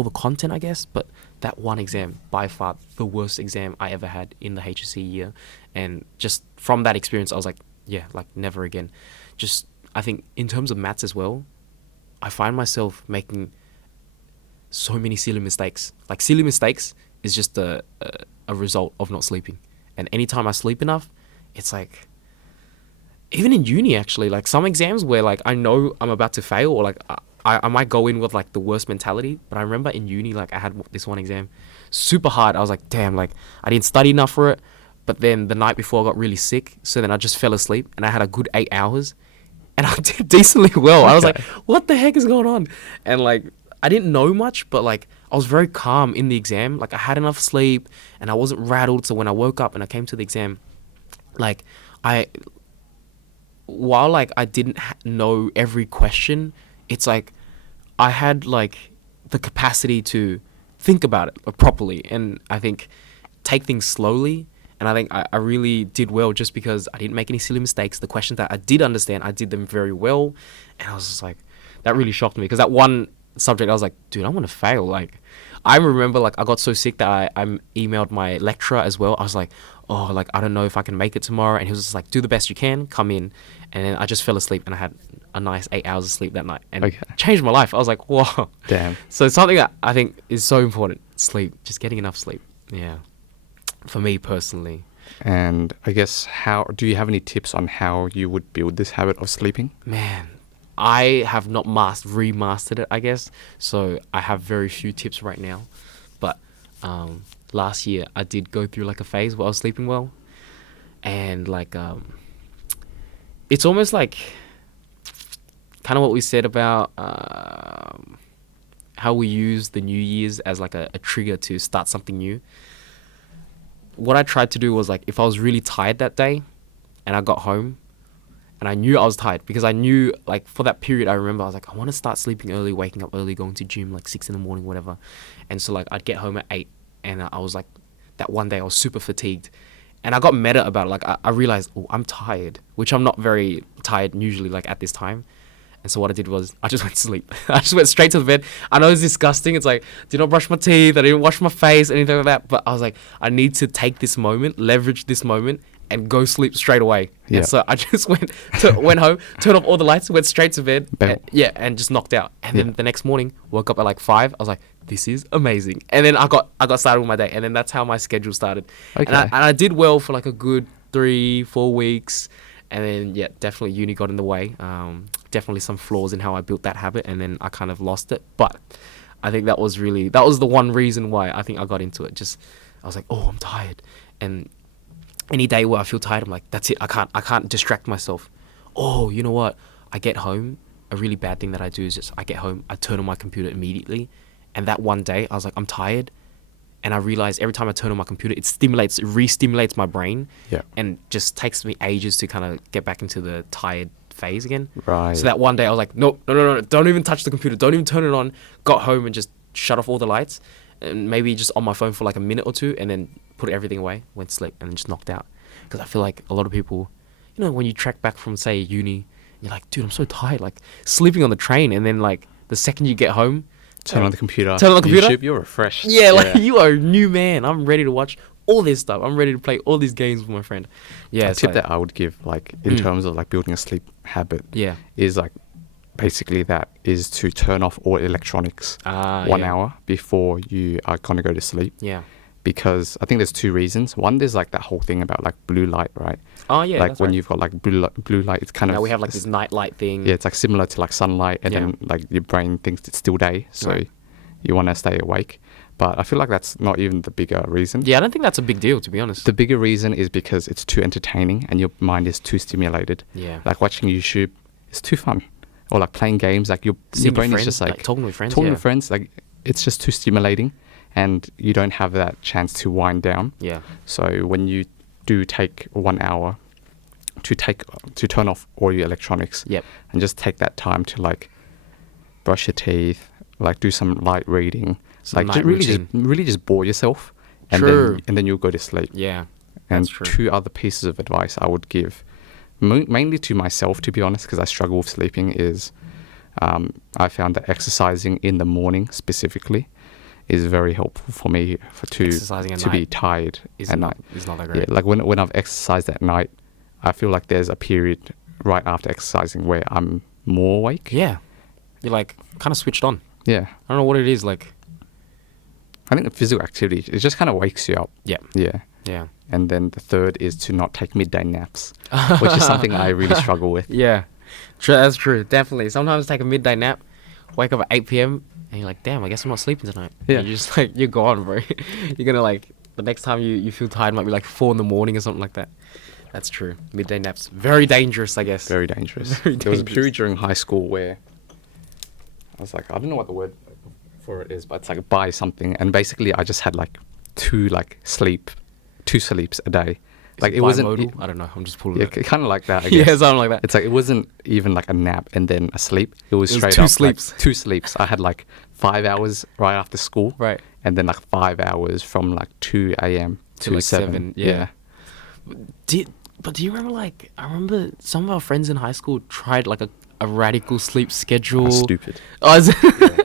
the content, I guess, but that one exam, by far the worst exam I ever had in the HSC year. And just from that experience, I was like, yeah, like never again. Just, I think in terms of maths as well, I find myself making so many silly mistakes. Like silly mistakes is just a result of not sleeping. And anytime I sleep enough, it's like, even in uni actually, like some exams where like I know I'm about to fail, or like I might go in with like the worst mentality. But I remember in uni, like I had this one exam, super hard. I was like, damn, like I didn't study enough for it. But then the night before I got really sick, so then I just fell asleep, and I had a good 8 hours, and I did decently well. I was like, what the heck is going on? And like I didn't know much, but like I was very calm in the exam. Like I had enough sleep, and I wasn't rattled. So when I woke up and I came to the exam, like while like I didn't know every question, it's like I had like the capacity to think about it properly, and I think take things slowly. And I think I really did well just because I didn't make any silly mistakes. The questions that I did understand, I did them very well. And I was just like, that really shocked me, because that one subject, I was like, dude, I'm going to fail. Like, I remember like I got so sick that I emailed my lecturer as well. I was like, oh, like, I don't know if I can make it tomorrow. And he was just like, do the best you can, come in. And then I just fell asleep and I had a nice 8 hours of sleep that night and changed my life. I was like, whoa. Damn. So it's something that I think is so important. Sleep, just getting enough sleep. Yeah. For me personally. And I guess, how do you have any tips on how you would build this habit of sleeping? Man, I have not remastered it, I guess. So I have very few tips right now. But last year I did go through like a phase where I was sleeping well. And like, it's almost like kind of what we said about how we use the New Year's as like a trigger to start something new. What I tried to do was, like, if I was really tired that day and I got home and I knew I was tired, because I knew, like, for that period, I remember I was like, I want to start sleeping early, waking up early, going to gym like 6 a.m, whatever. And so, like, I'd get home at 8 and I was like, that one day I was super fatigued and I got meta about it. Like, I realized, oh, I'm tired, which I'm not very tired usually, like, at this time. And so what I did was I just went to sleep. I just went straight to the bed. I know it's disgusting. It's like, did not brush my teeth. I didn't wash my face, anything like that. But I was like, I need to take this moment, leverage this moment, and go sleep straight away. Yeah. And so I just went home, turned off all the lights, went straight to bed. And just knocked out. And then the next morning, woke up at like 5. I was like, this is amazing. And then I got started with my day. And then that's how my schedule started. Okay. And I did well for like a good 3-4 weeks. And then, yeah, definitely uni got in the way. Definitely some flaws in how I built that habit, and then I kind of lost it. But I think that was the one reason why I think I got into it. Just, I was like, oh, I'm tired. And any day where I feel tired, I'm like, that's it. I can't distract myself. Oh, you know what? I get home. A really bad thing that I do is just, I get home, I turn on my computer immediately. And that one day, I was like, I'm tired. And I realized every time I turn on my computer, it re-stimulates my brain. Yeah. And just takes me ages to kind of get back into the tired phase again. Right. So that one day I was like, no, don't even touch the computer. Don't even turn it on. Got home and just shut off all the lights. And maybe just on my phone for like a minute or two, and then put everything away, went to sleep, and then just knocked out. Because I feel like a lot of people, you know, when you track back from, say, uni, you're like, dude, I'm so tired. Like, sleeping on the train, and then like the second you get home, Turn on the computer. YouTube, you're refreshed. Yeah, like, you are a new man. I'm ready to watch all this stuff. I'm ready to play all these games with my friend. Yeah. A tip that I would give, like, in terms of like building a sleep habit, is like, basically that is to turn off all electronics 1 hour before you are gonna go to sleep. Yeah. Because I think there's 2 reasons. One, there's like that whole thing about like blue light, right? Oh yeah. Like that's when right. you've got like blue light, it's kind of. Now we have like this night light thing. Yeah, it's like similar to like sunlight, and then like your brain thinks it's still day, so you want to stay awake. But I feel like that's not even the bigger reason. Yeah, I don't think that's a big deal, to be honest. The bigger reason is because it's too entertaining and your mind is too stimulated. Yeah. Like watching YouTube is too fun. Or like playing games, like your brain is just like talking with friends. Talking with friends, like it's just too stimulating, and you don't have that chance to wind down. Yeah. So when you do take 1 hour to turn off all your electronics, and just take that time to like brush your teeth, like do some light reading, like really just bore yourself, and then you'll go to sleep. Yeah. And that's true. 2 other pieces of advice I would give, mainly to myself, to be honest, because I struggle with sleeping, is I found that exercising in the morning specifically is very helpful for me to be tired at night. It's not that great. Yeah, like when I've exercised at night, I feel like there's a period right after exercising where I'm more awake. Yeah. You're like kind of switched on. Yeah. I don't know what it is, like. I think the physical activity, it just kind of wakes you up. Yeah. Yeah. Yeah. And then the third is to not take midday naps, which is something I really struggle with. Yeah. True, that's true. Definitely. Sometimes take a midday nap, wake up at 8 p.m. and you're like, damn, I guess I'm not sleeping tonight. Yeah. And you're just like, you're gone, bro. You're going to like, the next time you feel tired might be like 4 in the morning or something like that. That's true. Midday naps. Very dangerous, I guess. Very dangerous. Very There was a dangerous. period during high school where I was like, I don't know what the word for it is, but it's like buy something. And basically I just had like 2 sleeps a day. Like it wasn't. I don't know. I'm just pulling Yeah, it. kind of like that. I guess. Yeah, something like that. It's like it wasn't even like a nap and then a sleep. It was straight 2 up sleeps. Like 2 sleeps. I had like 5 hours right after school, Right. and then like 5 hours from like 2 a.m. to like 7. Yeah. But do you remember, like, I remember some of our friends in high school tried like a radical sleep schedule. That's stupid.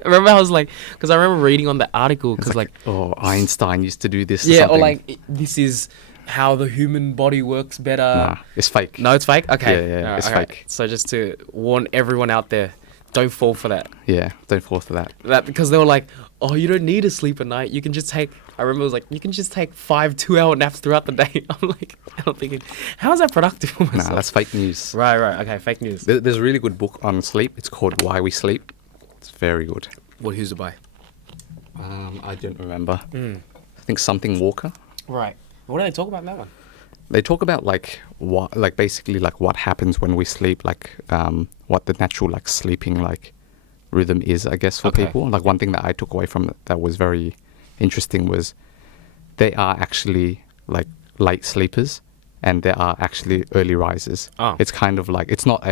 Remember I was like, because I remember reading on the article, because It's like, oh, Einstein used to do this. yeah, or or something. like this is how the human body works better. Nah, it's fake. No, it's fake? Okay. Yeah, it's okay. fake. So just to warn everyone out there, don't fall for that. Yeah, don't fall for that. That because they were like, oh, you don't need to sleep at night. You can just take, I remember it was like, you can just take 5 2-hour naps throughout the day. I'm thinking, how is that productive for myself? Nah, that's fake news. Right. Okay, fake news. There's a really good book on sleep. It's called Why We Sleep. It's very good. Who's it by? I don't remember. I think something Walker. Right. What do they talk about in that one? They talk about basically what happens when we sleep, what the natural sleeping rhythm is, I guess, for people. Like one thing that I took away from it that was very interesting was they are actually late sleepers and there are actually early risers. Oh. It's kind of it's not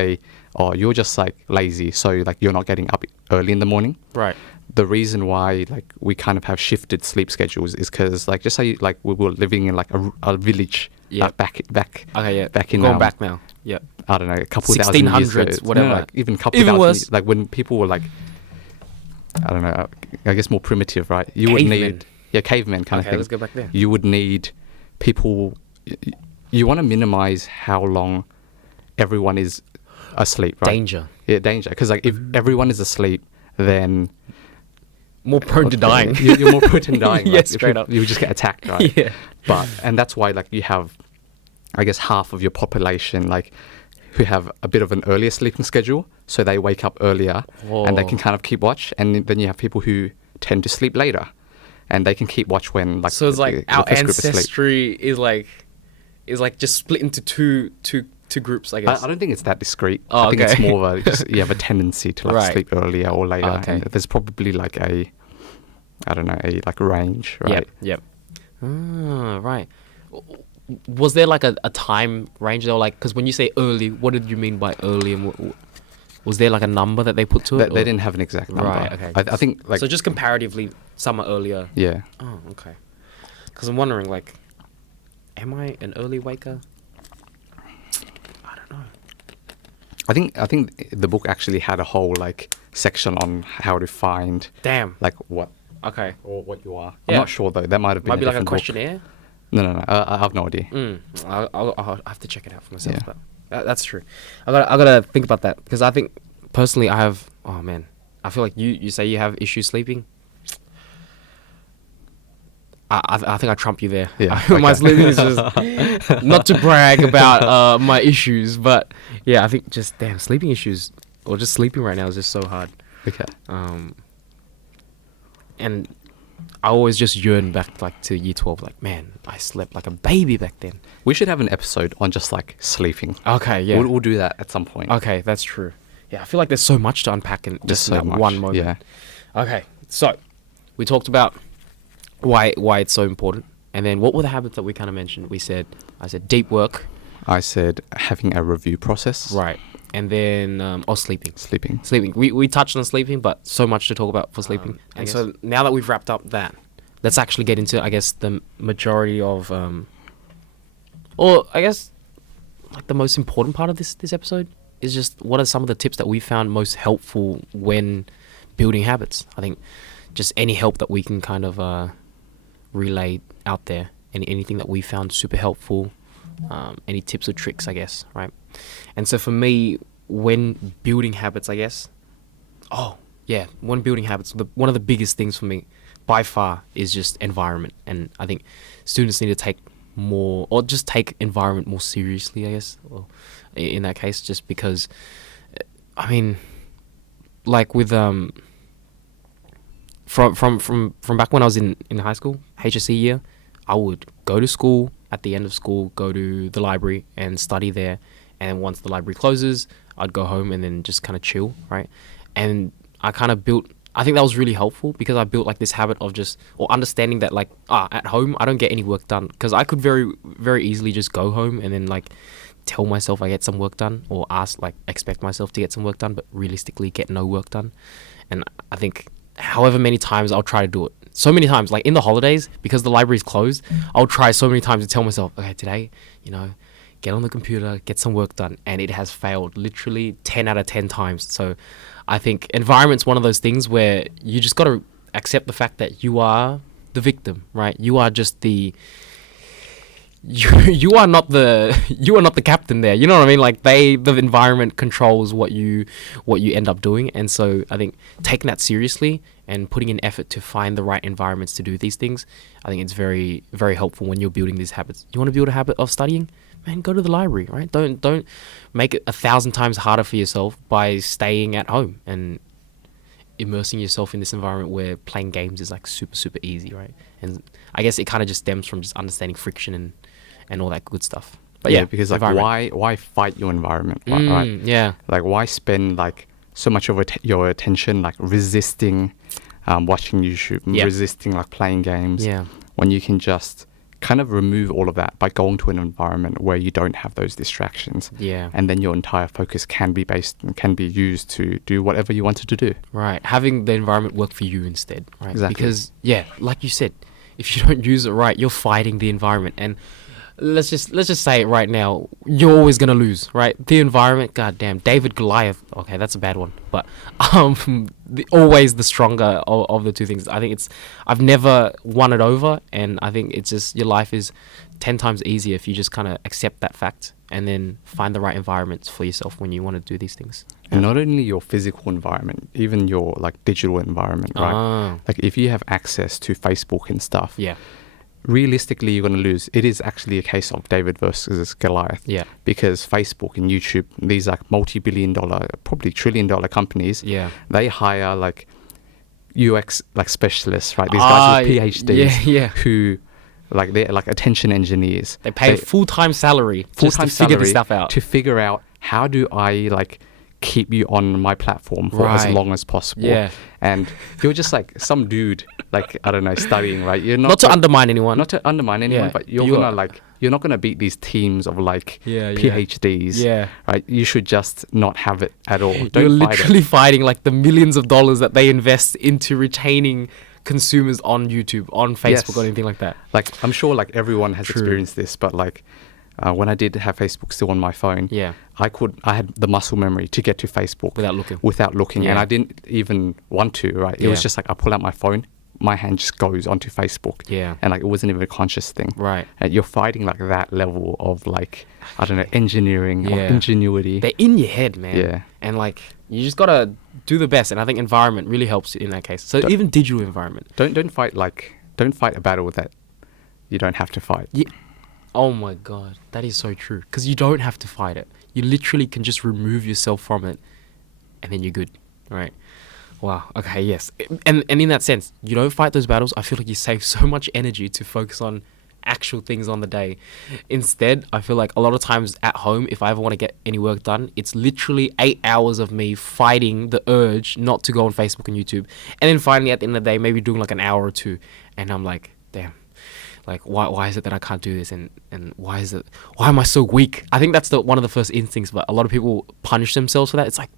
you're just lazy, so you're not getting up early in the morning. Right. The reason why we kind of have shifted sleep schedules is because just say we were living in a village. Yeah. Back Okay, yeah. back in Going back now. Yeah. I don't know, a couple thousand years 1600s, ago. whatever. No, even a couple Even thousand worse. years, when people were I don't know, I guess more primitive, right? You would Cavemen. need cavemen kind of Okay, thing. let's go back there. You would need people. You want to minimize how long everyone is asleep, right? Danger. Yeah, danger. Because if everyone is asleep, then More prone to dying. You're more prone to dying. Yeah, if straight up. You just get attacked, right? Yeah. And that's why you have, I guess, half of your population who have a bit of an earlier sleeping schedule, so they wake up earlier and they can kind of keep watch. And then you have people who tend to sleep later, and they can keep watch when So it's the our first group is asleep. ancestry is just split into two groups, I guess. I don't think it's that discreet. Oh, I think it's okay. more of you have a tendency to Right. sleep earlier or later. Okay. And there's probably I don't know, a range, right? Yep. Ah, right. Was there a time range though? Because when you say early, what did you mean by early? And was there a number that they put to it? They didn't have an exact number. Right. Okay. I think so just comparatively, some are earlier. yeah. Oh, okay. Because I'm wondering, am I an early waker? I don't know. I think the book actually had a whole section on how to find Damn. what Okay. or what you are. Yeah. I'm not sure though. That might have been Might be a a different book. questionnaire. No. I have no idea. I'll have to check it out for myself. Yeah. But that's true. I gotta think about that because I think personally I have. Oh man, I feel like you say you have issues sleeping. I think I trump you there. Yeah, My okay. sleeping is just not to brag about my issues, but yeah, I think just damn sleeping issues or just sleeping right now is just so hard. Okay. And I always just yearn back to year 12. Man, I slept like a baby back then. We should have an episode on just sleeping. Okay, yeah. We'll do that at some point. Okay, that's true. Yeah, I feel like there's so much to unpack in just so in that much, one moment. yeah. Okay, so we talked about why it's so important, and then what were the habits that we kind of mentioned? I said deep work, I said having a review process. right, and then sleeping. Sleeping. Sleeping. We touched on sleeping, but so much to talk about for sleeping. I And guess- so now that we've wrapped up that, let's actually get into I guess the majority of, or I guess the most important part of this episode is just what are some of the tips that we found most helpful when building habits. I think just any help that we can kind of relay out there, anything that we found super helpful, any tips or tricks, I guess, right? And so for me, when building habits, I guess, when building habits, one of the biggest things for me by far is just environment. And I think students need to take environment more seriously, I guess, or in that case, just because, I mean, with from back when I was in high school, HSC year, I would go to school, at the end of school, go to the library and study there. And once the library closes, I'd go home and then just kind of chill, right? And I kind of I think that was really helpful because I built this habit of understanding that at home, I don't get any work done. Because I could very, very easily just go home and then tell myself I get some work done, or expect myself to get some work done, but realistically get no work done. And I think however many times I'll try to do it. So many times, in the holidays, because the library's closed, I'll try so many times to tell myself, okay, today, get on the computer, get some work done. And it has failed literally 10 out of 10 times. So I think environment's one of those things where you just got to accept the fact that you are the victim, right? You are just you are not the captain there. You know what I mean? Like the environment controls what you end up doing. And so I think taking that seriously and putting in effort to find the right environments to do these things, I think it's very, very helpful when you're building these habits. You want to build a habit of studying? Man, go to the library, right? Don't make it 1,000 times harder for yourself by staying at home and immersing yourself in this environment where playing games is like super, super easy, right? And I guess it kind of just stems from just understanding friction and all that good stuff. But yeah, because like why fight your environment, right? Yeah. Like why spend like so much of your attention like resisting watching YouTube, resisting like playing games, when you can just kind of remove all of that by going to an environment where you don't have those distractions. Yeah. And then your entire focus can be used to do whatever you wanted to do. Right. Having the environment work for you instead, right? Exactly. Because like you said, if you don't use it right, you're fighting the environment. And let's just say it right now, you're always gonna lose, right? The environment, goddamn, David Goliath. Okay, that's a bad one, but always the stronger of the two things. I think I've never won it over, and I think it's just your life is 10 times easier if you just kind of accept that fact and then find the right environments for yourself when you want to do these things. And not only your physical environment, even your like digital environment, right? Like if you have access to Facebook and stuff, realistically you're going to lose. It is actually a case of David versus Goliath. Yeah. Because Facebook and YouTube, these like multi-billion-dollar, probably trillion-dollar companies, they hire like UX like specialists, right? These guys with PhDs who like they're like attention engineers. They pay full-time salary just to figure this stuff out. To figure out how do I like keep you on my platform for as long as possible. Yeah. And you're just like some dude, like, I don't know, studying, right? You're not to undermine anyone. Not to undermine anyone, but you're not gonna beat these teams of like PhDs. Right? You should just not have it at all. You're literally fighting like the millions of dollars that they invest into retaining consumers on YouTube, on Facebook, or anything like that. Like, I'm sure like everyone has experienced this, but like when I did have Facebook still on my phone, I had the muscle memory to get to Facebook without looking, and I didn't even want to. Right? It was just like I pull out my phone, my hand just goes onto Facebook, and like it wasn't even a conscious thing. Right? And you're fighting like that level of like, I don't know, engineering or ingenuity. They're in your head, man. Yeah. And like you just gotta do the best, and I think environment really helps in that case. So even digital environment. Don't fight a battle that you don't have to fight. Yeah. Oh my God, that is so true. Because you don't have to fight it. You literally can just remove yourself from it, and then you're good, right? Wow. Okay. Yes. And in that sense, you don't fight those battles. I feel like you save so much energy to focus on actual things on the day. Instead, I feel like a lot of times at home, if I ever want to get any work done, it's literally 8 hours of me fighting the urge not to go on Facebook and YouTube, and then finally at the end of the day, maybe doing like an hour or two, and I'm like, damn. Like, why is it that I can't do this? And why am I so weak? I think that's one of the first instincts, but a lot of people punish themselves for that. It's like,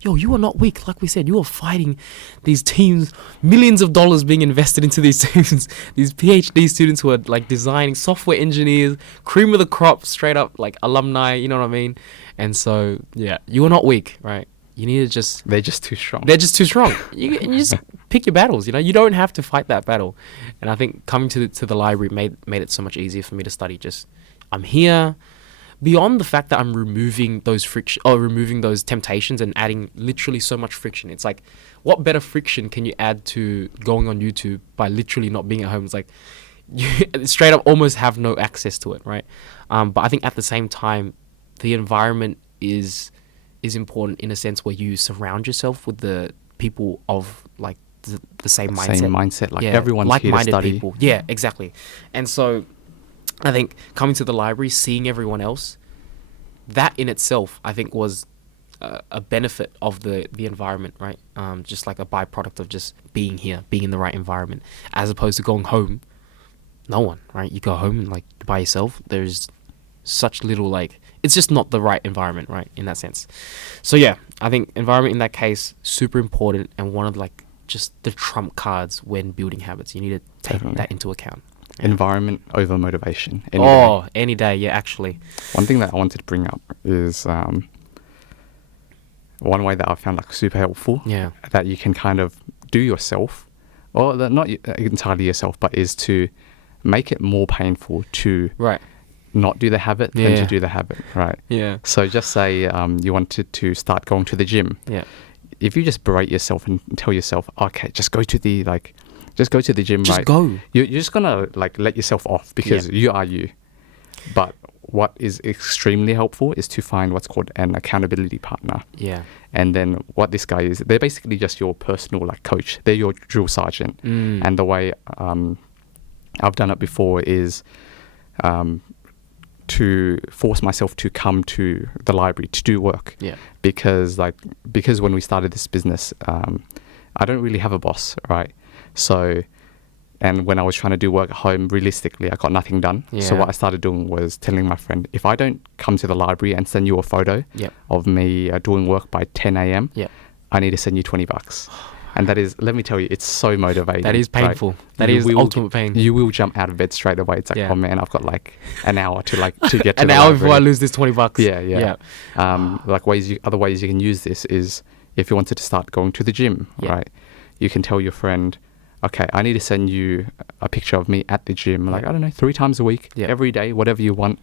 yo, you are not weak. Like we said, you are fighting these teams, millions of dollars being invested into these teams, these PhD students who are like designing, software engineers, cream of the crop, straight up like alumni, you know what I mean? And so, yeah, you are not weak, right? You need to They're just too strong. You just pick your battles, you know? You don't have to fight that battle. And I think coming to the library made it so much easier for me to study. Just, I'm here. Beyond the fact that I'm removing those removing those temptations and adding literally so much friction. It's like, what better friction can you add to going on YouTube by literally not being at home? It's like, you straight up almost have no access to it, right? But I think at the same time, the environment is important in a sense where you surround yourself with the people of like the same mindset. Like everyone's like-minded here to study. People. Yeah, exactly. And so I think coming to the library, seeing everyone else, that in itself, I think was a benefit of the environment, right? Just like a byproduct of just being here, being in the right environment, as opposed to going home. No one, right? You go home and like by yourself. There's such little like, it's just not the right environment, right? In that sense. So yeah, I think environment in that case, super important, and one of like just the trump cards when building habits. You need to take that into account. Yeah. Environment over motivation. Any day. Yeah, actually. One thing that I wanted to bring up is one way that I found like super helpful. Yeah. That you can kind of do yourself, or not entirely yourself, but is to make it more painful to not do the habit than to Yeah. do the habit, right? Yeah. So just say you wanted to start going to the gym. Yeah. If you just berate yourself and tell yourself, okay, just go to the gym, Just right? go. You're just gonna like let yourself off because you are you. But what is extremely helpful is to find what's called an accountability partner. Yeah. And then what this guy is, they're basically just your personal like coach. They're your drill sergeant. And the way I've done it before is to force myself to come to the library to do work. Yeah. Because when we started this business, I don't really have a boss, right? So, and when I was trying to do work at home, realistically, I got nothing done. So Yeah. what I started doing was telling my friend, if I don't come to the library and send you a photo Yep. of me doing work by 10 a.m., Yep. I need to send you $20. And that is, let me tell you, it's so motivating. That is right? painful. That You is will- ultimate pain. You will jump out of bed straight away. It's like, Yeah. oh man, I've got like an hour to get to An the hour library. before I lose this $20. Yeah. Like other ways you can use this is if you wanted to start going to the gym, Yeah. right? You can tell your friend, okay, I need to send you a picture of me at the gym, like, Yeah. I don't know, 3 times a week, Yeah. every day, whatever you want.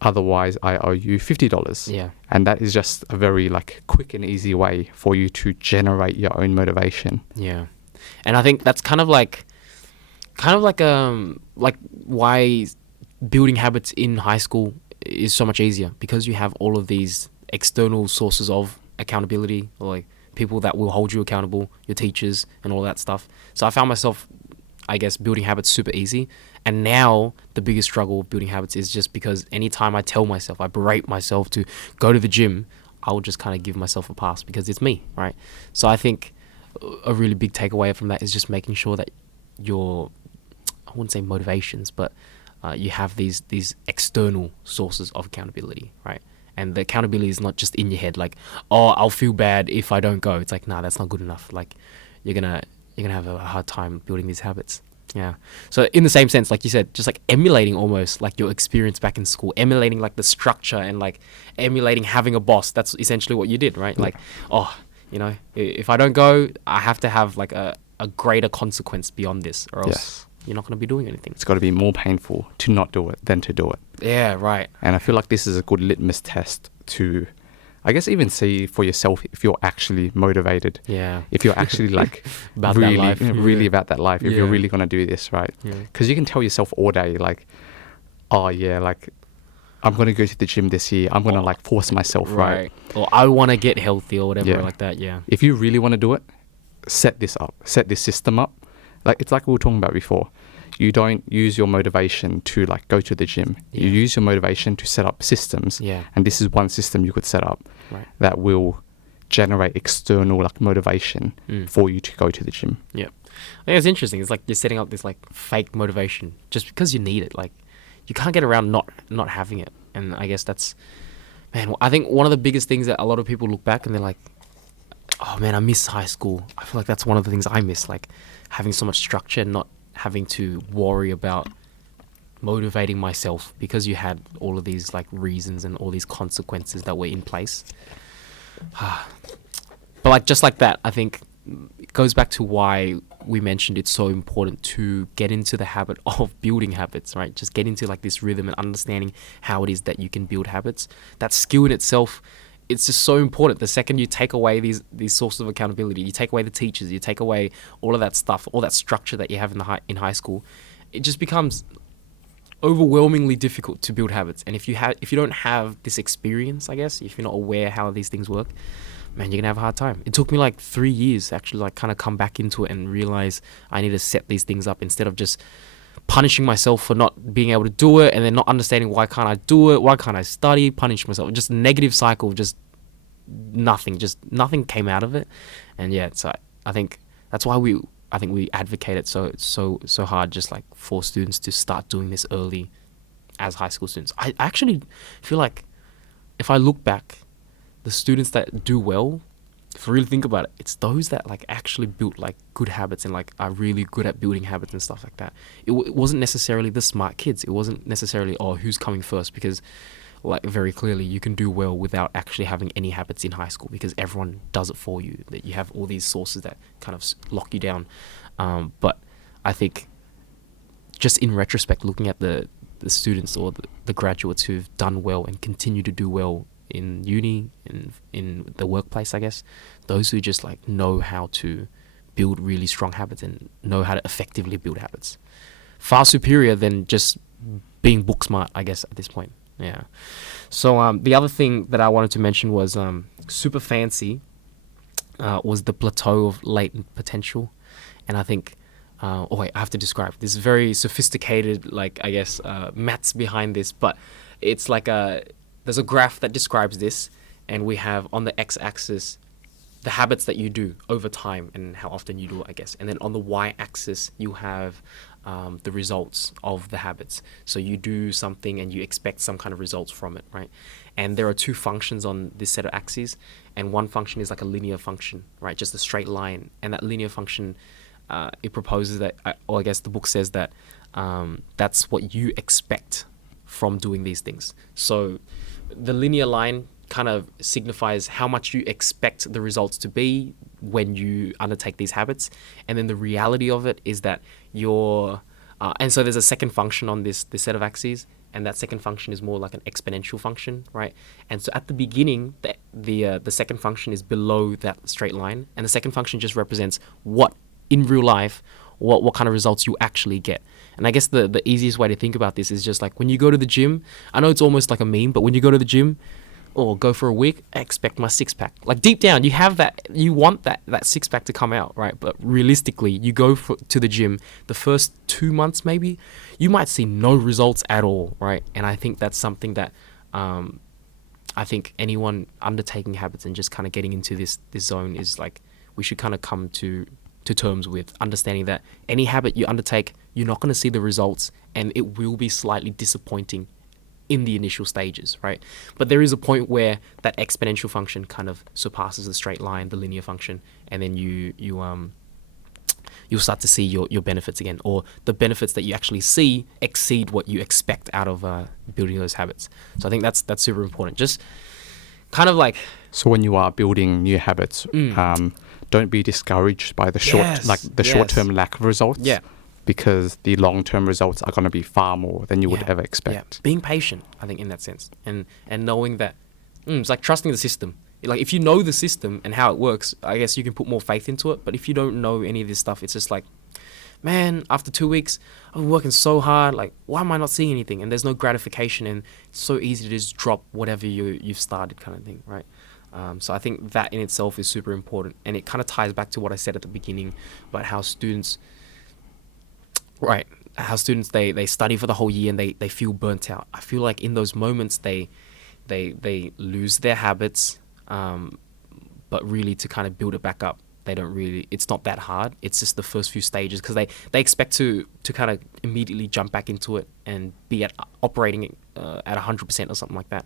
Otherwise, I owe you $50. Yeah. And that is just a very like quick and easy way for you to generate your own motivation. Yeah. And I think that's kind of like why building habits in high school is so much easier, because you have all of these external sources of accountability, or like people that will hold you accountable, your teachers and all that stuff. So I found myself, I guess, building habits super easy. And now the biggest struggle with building habits is just because anytime I tell myself, I berate myself to go to the gym, I'll just kind of give myself a pass because it's me, right? So I think a really big takeaway from that is just making sure that your, I wouldn't say motivations, but you have these external sources of accountability, right? And the accountability is not just in your head, like, oh, I'll feel bad if I don't go. It's like, nah, that's not good enough. Like, you're gonna have a hard time building these habits. Yeah. So in the same sense, like you said, just like emulating almost like your experience back in school, emulating like the structure and like emulating having a boss. That's essentially what you did, right? Like, oh, if I don't go, I have to have like a greater consequence beyond this, or else you're not going to be doing anything. It's got to be more painful to not do it than to do it. Yeah, right. And I feel like this is a good litmus test to, I guess, even see for yourself if you're actually motivated. Yeah. If you're actually like About that really, life. really Yeah. about that life. If you're Yeah. really going to do this, right? Yeah. Because you can tell yourself all day, like, oh yeah, like I'm going to go to the gym this year. I'm going to like force myself, right? Or I want to get healthy or whatever Yeah. like that. Yeah. If you really want to do it, set this up, set this system up. Like, it's like we were talking about before. You don't use your motivation to like go to the gym. Yeah. You use your motivation to set up systems. Yeah. And this is one system you could set up Right. that will generate external like motivation for you to go to the gym. Yeah. I think it's interesting. It's like you're setting up this like fake motivation just because you need it. Like, you can't get around not having it. And I guess that's, man, I think one of the biggest things that a lot of people look back and they're like, oh man, I miss high school. I feel like that's one of the things I miss, like having so much structure and not having to worry about motivating myself because you had all of these like reasons and all these consequences that were in place. But like, just like that, I think it goes back to why we mentioned it's so important to get into the habit of building habits, right? Just get into like this rhythm and understanding how it is that you can build habits. That skill in itself, it's just so important. The second you take away these sources of accountability, you take away the teachers, you take away all of that stuff, all that structure that you have in high school, it just becomes overwhelmingly difficult to build habits. And if you don't have this experience, I guess, if you're not aware how these things work, man, you're gonna have a hard time. It took me like 3 years actually, like kind of come back into it and realize I need to set these things up instead of just punishing myself for not being able to do it and then not understanding why can't I do it, why can't I study, punish myself. Just a negative cycle, just nothing came out of it. And yeah, so I think that's why we advocate it so hard, just like for students to start doing this early as high school students. I actually feel like if I look back, the students that do well, if you really think about it, it's those that like actually built like good habits and like are really good at building habits and stuff like that. It wasn't necessarily the smart kids. It wasn't necessarily, oh, who's coming first, because like very clearly you can do well without actually having any habits in high school because everyone does it for you, that you have all these sources that kind of lock you down. But I think just in retrospect, looking at the the students or the graduates who've done well and continue to do well in uni, in the workplace, I guess, those who just like know how to build really strong habits and know how to effectively build habits. Far superior than just being book smart, I guess, at this point. Yeah. So the other thing that I wanted to mention was super fancy was the plateau of latent potential. And I think, I have to describe this very sophisticated, like, I guess, maths behind this, but it's like there's a graph that describes this, and we have on the x-axis the habits that you do over time and how often you do it, I guess. And then on the y-axis, you have the results of the habits. So you do something and you expect some kind of results from it, right? And there are two functions on this set of axes, and one function is like a linear function, right? Just a straight line. And that linear function, it proposes that, or I guess the book says that that's what you expect from doing these things. So the linear line kind of signifies how much you expect the results to be when you undertake these habits. And then the reality of it is that and so there's a second function on this set of axes, and that second function is more like an exponential function, right? And so at the beginning, the second function is below that straight line, and the second function just represents what in real life, what kind of results you actually get. And I guess the easiest way to think about this is just like when you go to the gym. I know it's almost like a meme, but when you go to the gym or go for a week, I expect my six-pack. Like deep down, you have that, you want that six-pack to come out, right? But realistically, you go to the gym, the first 2 months maybe, you might see no results at all, right? And I think that's something that I think anyone undertaking habits and just kind of getting into this zone is like, we should kind of come to terms with understanding that any habit you undertake, you're not going to see the results, and it will be slightly disappointing in the initial stages, right? But there is a point where that exponential function kind of surpasses the straight line, the linear function, and then you'll start to see your benefits again, or the benefits that you actually see exceed what you expect out of building those habits. So I think that's super important. Just kind of like, so when you are building new habits, don't be discouraged by the short-term lack of results. Yeah. Because the long-term results are going to be far more than you would ever expect. Yeah. Being patient, I think, in that sense, and knowing that it's like trusting the system. Like if you know the system and how it works, I guess you can put more faith into it. But if you don't know any of this stuff, it's just like, man, after 2 weeks, I've been working so hard. Like, why am I not seeing anything? And there's no gratification, and it's so easy to just drop whatever you've started, kind of thing, right? So I think that in itself is super important, and it kind of ties back to what I said at the beginning about how students. Right. How students, they study for the whole year and they feel burnt out. I feel like in those moments they lose their habits, but really to kind of build it back up, it's not that hard. It's just the first few stages, because they expect to kind of immediately jump back into it and be operating at 100% or something like that.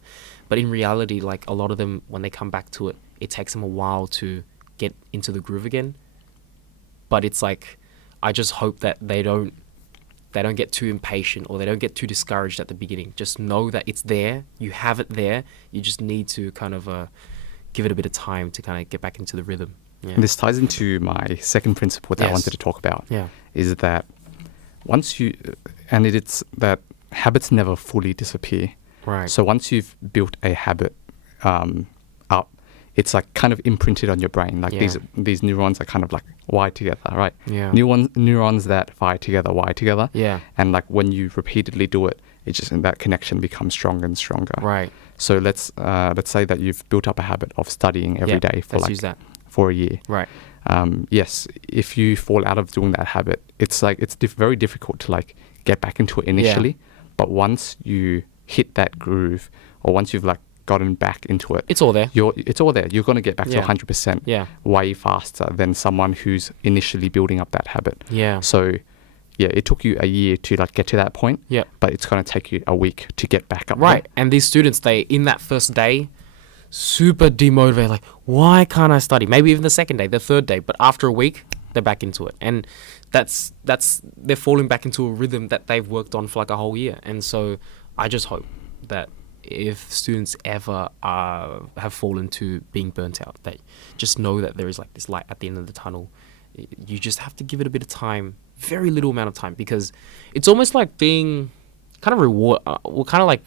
But in reality, like a lot of them, when they come back to it, it takes them a while to get into the groove again. But it's like, I just hope that they don't get too impatient, or they don't get too discouraged at the beginning. Just know that it's there. You have it there. You just need to kind of give it a bit of time to kind of get back into the rhythm. Yeah. And this ties into my second principle that I wanted to talk about. Yeah. Is that it's that habits never fully disappear. Right. So once you've built a habit up, it's like kind of imprinted on your brain. Like these neurons are kind of like wired together, right? Yeah. Neurons that fire together, wire together. Yeah. And like when you repeatedly do it, that connection becomes stronger and stronger. Right. So let's say that you've built up a habit of studying every day for a year. Right. Yes, if you fall out of doing that habit, it's like very difficult to like get back into it initially. Yeah. But once you hit that groove, or once you've like gotten back into it, it's all there. It's all there. You're going to get back to 100% way faster than someone who's initially building up that habit. Yeah. So it took you a year to like get to that point. Yeah. But it's going to take you a week to get back up. Right. There. And these students, they in that first day, super demotivated. Like, why can't I study? Maybe even the second day, the third day. But after a week, they're back into it, and they're falling back into a rhythm that they've worked on for like a whole year. And so I just hope that if students ever have fallen to being burnt out, they just know that there is like this light at the end of the tunnel. You just have to give it a bit of time, very little amount of time, because it's almost like being kind of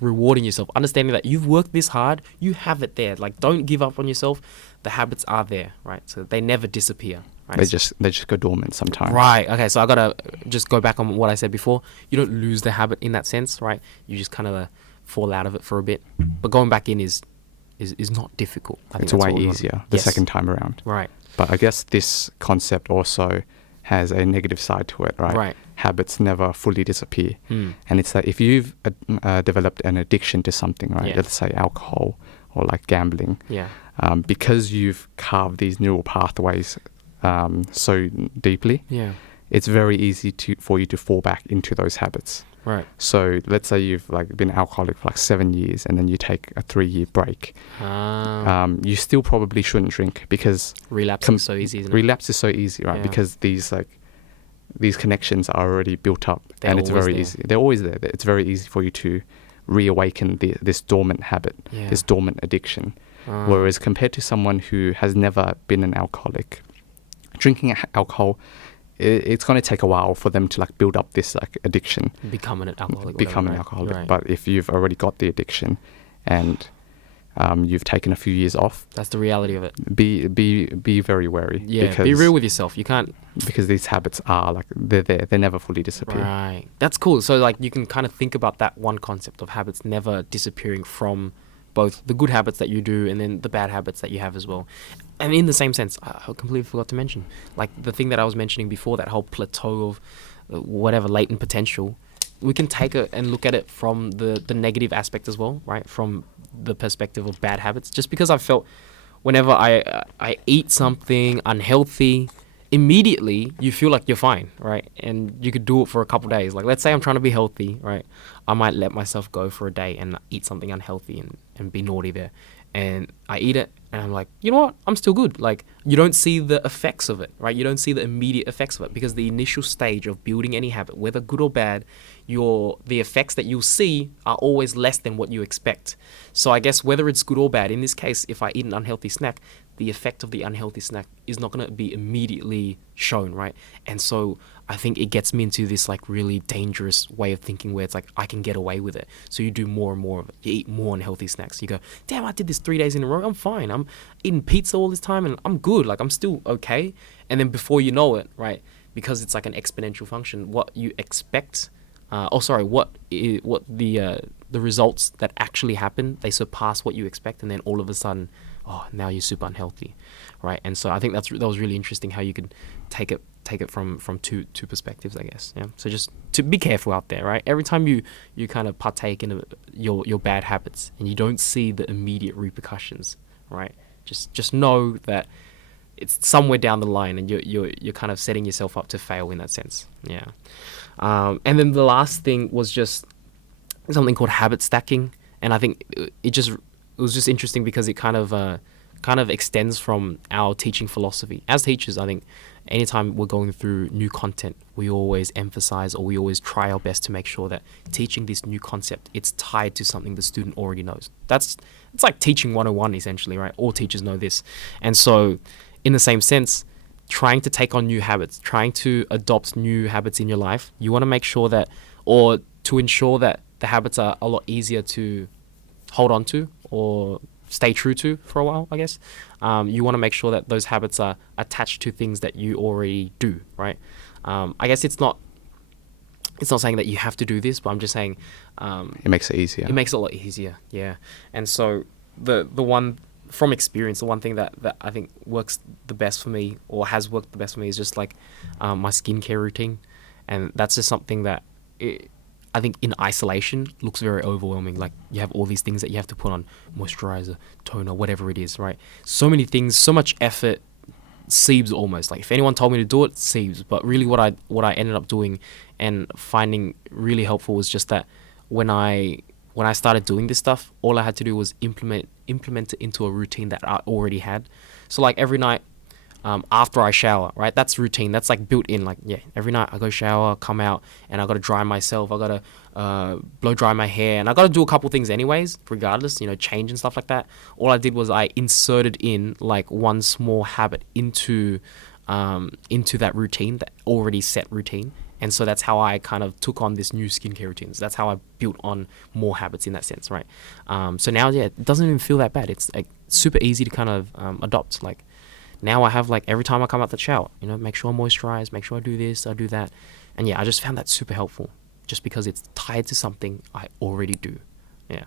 rewarding yourself, understanding that you've worked this hard, you have it there. Like, don't give up on yourself. The habits are there, right? So they never disappear. Right? They just go dormant sometimes. Right. Okay. So I gotta just go back on what I said before. You don't lose the habit in that sense, right? You just kind of fall out of it for a bit, but going back in is not difficult. I think It's that's way what we want. easier the Yes. second time around. Right. But I guess this concept also has a negative side to it, right? Right. Habits never fully disappear. Mm. And it's that if you've developed an addiction to something, right? Yeah. Let's say alcohol or like gambling, Yeah. because you've carved these neural pathways so deeply, Yeah. it's very easy for you to fall back into those habits. Right. So let's say you've like been alcoholic for like 7 years and then you take a 3-year break. You still probably shouldn't drink because Relapse is so easy, isn't it? relapse is so easy, right? Yeah. Because these connections are already built up, They're and it's always very there. easy. They're always there. It's very easy for you to reawaken this dormant habit, Yeah. this dormant addiction. Whereas compared to someone who has never been an alcoholic, drinking alcohol, it's going to take a while for them to like build up this like addiction, Becoming an alcoholic. become an whatever, alcoholic. Right. But if you've already got the addiction and you've taken a few years off, That's the reality of it. be very wary. Yeah. because, Be real with yourself. You can't. because these habits are like they're there. They never fully disappear. Right. That's cool. So like you can kind of think about that one concept of habits never disappearing from both the good habits that you do and then the bad habits that you have as well. And in the same sense, I completely forgot to mention, like the thing that I was mentioning before, that whole plateau of whatever latent potential, we can take it and look at it from the negative aspect as well, right? From the perspective of bad habits. Just because I felt whenever I eat something unhealthy, immediately you feel like you're fine, right? And you could do it for a couple days. Like, let's say I'm trying to be healthy, right? I might let myself go for a day and eat something unhealthy and be naughty there. And I eat it and I'm like, you know what? I'm still good. Like, you don't see the effects of it, right? You don't see the immediate effects of it because the initial stage of building any habit, whether good or bad, the effects that you'll see are always less than what you expect. So I guess whether it's good or bad, in this case, if I eat an unhealthy snack, the effect of the unhealthy snack is not going to be immediately shown, right? And so I think it gets me into this like really dangerous way of thinking where it's like I can get away with it. So you do more and more of it. You eat more unhealthy snacks. You go, damn, I did this 3 days in a row. I'm fine. I'm eating pizza all this time and I'm good. Like, I'm still okay. And then before you know it, right, because it's like an exponential function, what you expect, what the results that actually happen, they surpass what you expect, and then all of a sudden, oh, now you're super unhealthy, right? And so I think that was really interesting how you could take it from two perspectives, I guess. Yeah. So just to be careful out there, right? Every time you kind of partake in your bad habits and you don't see the immediate repercussions, right? Just know that it's somewhere down the line, and you're kind of setting yourself up to fail in that sense. Yeah. And then the last thing was just something called habit stacking, and I think it was just interesting because it kind of extends from our teaching philosophy. As teachers, I think anytime we're going through new content, we always emphasize, or we always try our best to make sure that teaching this new concept, it's tied to something the student already knows. It's like teaching 101 essentially, right? All teachers know this. And so in the same sense, trying to take on new habits, trying to adopt new habits in your life, you want to make sure that, or to ensure that the habits are a lot easier to hold on to or stay true to for a while, I guess. You want to make sure that those habits are attached to things that you already do, right? I guess it's not saying that you have to do this, but I'm just saying It makes it easier. it makes it a lot easier, yeah. And so the one from experience, the one thing that I think works the best for me, or has worked the best for me, is just like my skincare routine, and that's just something that I think in isolation looks very overwhelming. Like, you have all these things that you have to put on: moisturizer, toner, whatever it is, right? So many things, so much effort, seems almost like if anyone told me to do it, seems. But really, what I ended up doing and finding really helpful was just that when I started doing this stuff, all I had to do was implement it into a routine that I already had. So like every night, after I shower, right? That's routine. That's like built in. Like, yeah, every night I go shower, come out, and I got to dry myself. I got to blow dry my hair, and I got to do a couple things anyways, regardless, change and stuff like that. All I did was I inserted in like one small habit into that routine, that already set routine. And so that's how I kind of took on this new skincare routines. That's how I built on more habits in that sense, right? So now, yeah, it doesn't even feel that bad. It's like super easy to kind of adopt. Like now I have like every time I come out the shower, you know, make sure I moisturize, make sure I do this, I do that. And yeah, I just found that super helpful just because it's tied to something I already do. Yeah.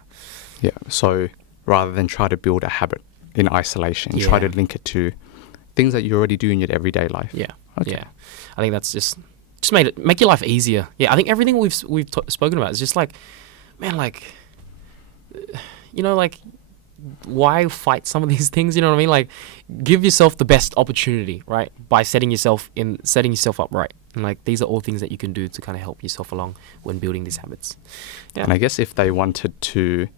Yeah. So rather than try to build a habit in isolation, try to link it to things that you already do in your everyday life. Yeah. Okay. Yeah. I think that's just make your life easier. Yeah. I think everything we've spoken about is just like, man, like, you know, like, why fight some of these things? You know what I mean? Like, give yourself the best opportunity, right? By setting yourself up right. And like, these are all things that you can do to kind of help yourself along when building these habits. Yeah. And I guess if they wanted to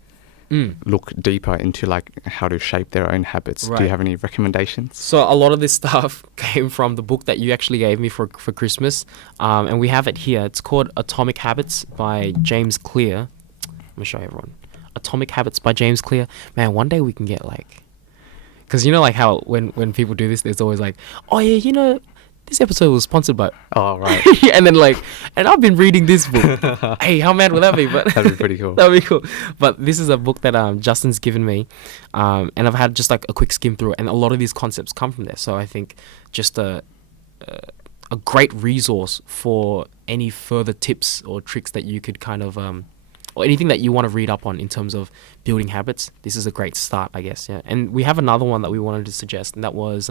look deeper into like how to shape their own habits, do you have any recommendations? So a lot of this stuff came from the book that you actually gave me for Christmas. And we have it here. It's called Atomic Habits by James Clear. Let me show everyone. Atomic Habits by James Clear. Man, one day we can get like, because you know like how when people do this, there's always like, oh yeah, you know, this episode was sponsored by. Oh right. And then like, and I've been reading this book. Hey, how mad would that be? But that'd be pretty cool. That'd be cool. But this is a book that Justin's given me, and I've had just like a quick skim through it, and a lot of these concepts come from there. So I think just a great resource for any further tips or tricks that you could kind of or anything that you want to read up on in terms of building habits. This is a great start, I guess. Yeah. And we have another one that we wanted to suggest, and that was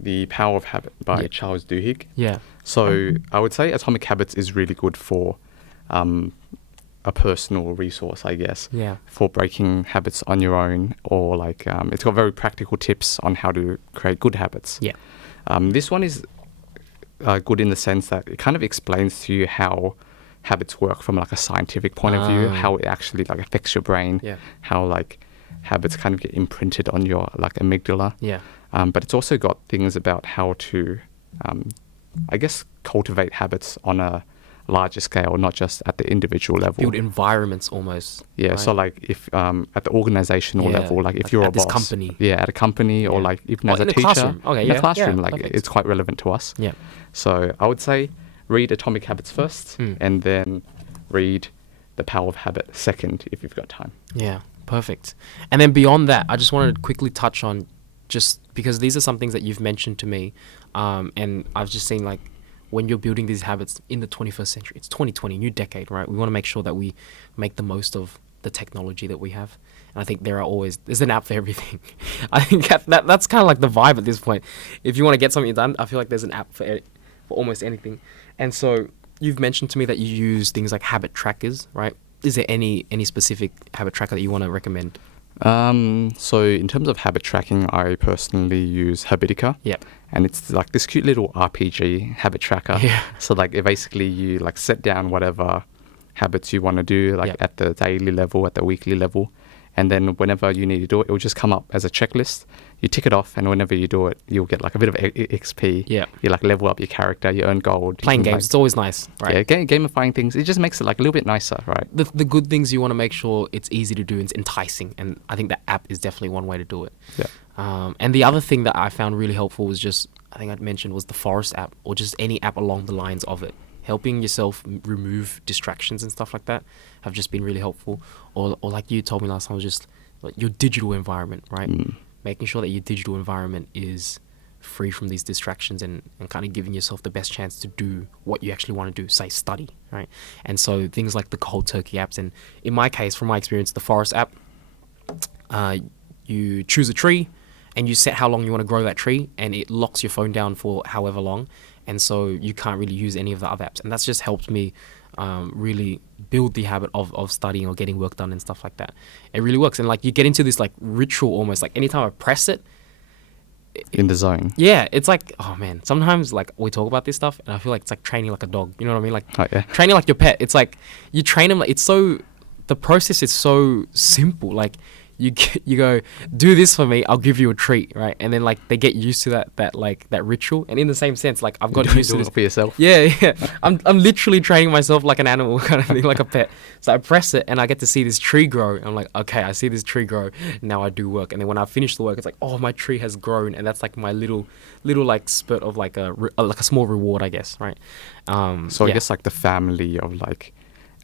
The Power of Habit by Charles Duhigg. Yeah. So I would say Atomic Habits is really good for a personal resource, I guess. Yeah. For breaking habits on your own, or like it's got very practical tips on how to create good habits. Yeah. This one is good in the sense that it kind of explains to you how habits work from like a scientific point of view, how it actually like affects your brain, how like habits kind of get imprinted on your like amygdala. Yeah. But it's also got things about how to, I guess, cultivate habits on a larger scale, not just at the individual level. Build environments almost. Yeah. Right? So like if at the organizational level, like if you're a boss, company. Yeah, at a company, or like even as a teacher, classroom. Okay, in a classroom, like it's quite relevant to us. Yeah. So I would say read Atomic Habits first, and then read The Power of Habit second if you've got time. Yeah, perfect. And then beyond that, I just wanted to quickly touch on, just because these are some things that you've mentioned to me, and I've just seen like when you're building these habits in the 21st century, it's 2020, new decade, right? We want to make sure that we make the most of the technology that we have. And I think there's an app for everything. I think that's kind of like the vibe at this point. If you want to get something done, I feel like there's an app for almost anything. And so you've mentioned to me that you use things like habit trackers, right? Is there any specific habit tracker that you want to recommend? So in terms of habit tracking, I personally use Habitica. Yeah. And it's like this cute little RPG habit tracker. Yeah. So like it basically you like set down whatever habits you want to do, like at the daily level, at the weekly level. And then whenever you need to do it, it will just come up as a checklist. You tick it off, and whenever you do it, you'll get like a bit of XP. Yeah. You like level up your character, you earn gold. Playing games, like, it's always nice, right? Yeah, gamifying things, it just makes it like a little bit nicer, right? The good things, you want to make sure it's easy to do and it's enticing. And I think that app is definitely one way to do it. Yeah. And the other thing that I found really helpful was just, I think I'd mentioned, was the Forest app, or just any app along the lines of it. Helping yourself remove distractions and stuff like that have just been really helpful. Or like you told me last time, was just like your digital environment, right? Making sure that your digital environment is free from these distractions, and kind of giving yourself the best chance to do what you actually want to do, say study, right? And so things like the cold turkey apps, and in my case, from my experience, the Forest app, you choose a tree and you set how long you want to grow that tree, and it locks your phone down for however long. And so you can't really use any of the other apps. And that's just helped me really build the habit of studying or getting work done and stuff like that. It really works. And like you get into this like ritual almost, like anytime I press it, in the zone. Yeah, it's like, oh man, sometimes like we talk about this stuff and I feel like it's like training like a dog. You know what I mean? Like training like your pet. It's like you train them, like, the process is so simple. Like you go, do this for me, I'll give you a treat, right? And then like they get used to that ritual. And in the same sense, like I've got used to Do this it for yourself. yeah. I'm literally training myself like an animal kind of thing, like a pet. So I press it and I get to see this tree grow. I'm like, okay, I see this tree grow. Now I do work. And then when I finish the work, it's like, oh, my tree has grown. And that's like my little like spurt of like a small reward, I guess, right? So I guess like the family of like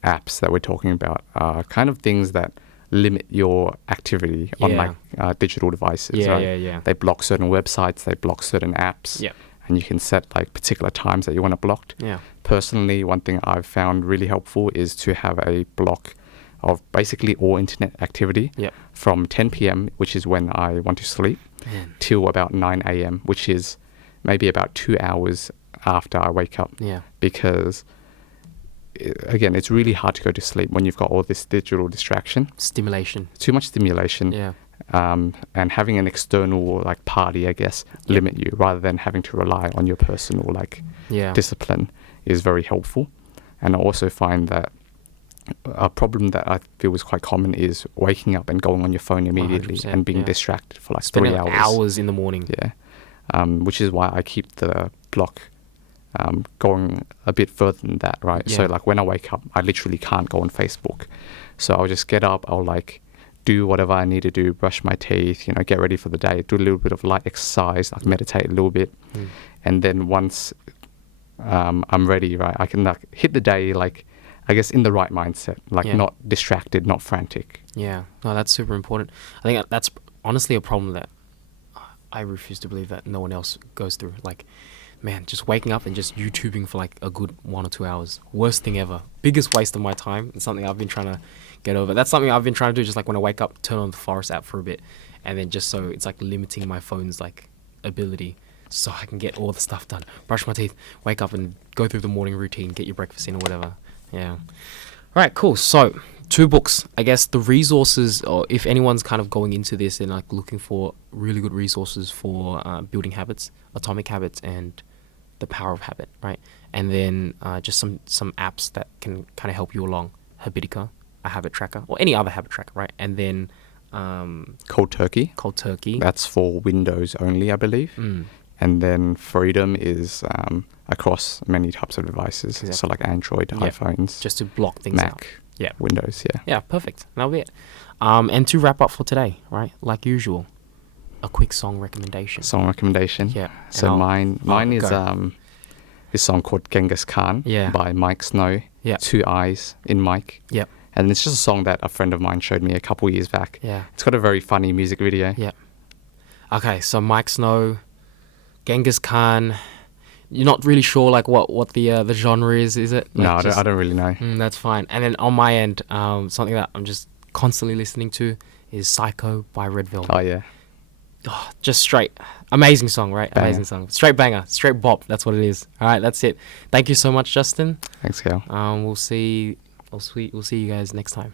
apps that we're talking about are kind of things that limit your activity on Yeah. like digital devices. Yeah, right? yeah. They block certain websites, they block certain apps. Yeah. And you can set like particular times that you want it blocked. Yeah. Personally, one thing I've found really helpful is to have a block of basically all internet activity Yep. from 10 p.m., which is when I want to sleep, Man. till about 9 a.m., which is maybe about 2 hours after I wake up. Yeah. Because again, it's really hard to go to sleep when you've got all this digital distraction, Stimulation. too much stimulation, Yeah. and having an external like party, I guess, limit you rather than having to rely on your personal like Yeah. discipline is very helpful. And I also find that a problem that I feel is quite common is waking up and going on your phone immediately 100%, and being yeah. distracted for like Spending 3 hours. hours in the morning. Yeah, which is why I keep the block going a bit further than that, right? So Yeah. like when I wake up, I literally can't go on Facebook. So I'll just get up, I'll like do whatever I need to do, brush my teeth, you know, get ready for the day, do a little bit of light exercise, like meditate a little bit. And then once I'm ready, right, I can like hit the day, like, I guess in the right mindset, like Yeah. not distracted, not frantic. Yeah, no, that's super important. I think that's honestly a problem that I refuse to believe that no one else goes through. Like, man, just waking up and just YouTubing for like a good 1 or 2 hours. Worst thing ever. Biggest waste of my time. It's something I've been trying to get over. That's something I've been trying to do, just like when I wake up, turn on the Forest app for a bit. And then just so it's like limiting my phone's like ability so I can get all the stuff done. Brush my teeth, wake up and go through the morning routine, get your breakfast in or whatever. Yeah. All right, cool. So 2 books. I guess the resources, or if anyone's kind of going into this and like looking for really good resources for building habits, Atomic Habits and The Power of Habit, right? And then just some apps that can kind of help you along. Habitica, a habit tracker, or any other habit tracker, right? And then Cold Turkey, Cold Turkey. that's for Windows only, I believe. And then Freedom is across many types of devices, Exactly. so like Android, Yeah. iPhones, Just to block things Mac, out. Yeah. Windows, yeah. Yeah, perfect. That'll be it. And to wrap up for today, right? Like usual, a quick song recommendation. Song recommendation. Yeah. So and mine is go. this song called Genghis Khan Yeah. by Miike Snow. Yeah. 2 eyes in Miike. Yep. And it's just a song that a friend of mine showed me a couple years back. Yeah. It's got a very funny music video. Yeah. Okay, so Miike Snow, Genghis Khan. You're not really sure like what the genre is it? No, Like, I don't really know. That's fine. And then on my end, something that I'm just constantly listening to is Psycho by Red Velvet. Oh, yeah. Oh, just straight amazing song, right? Banger. Amazing song, straight banger, straight bop. That's what it is. All right, that's it. Thank you so much, Justin. Thanks, Cal. We'll see you guys next time.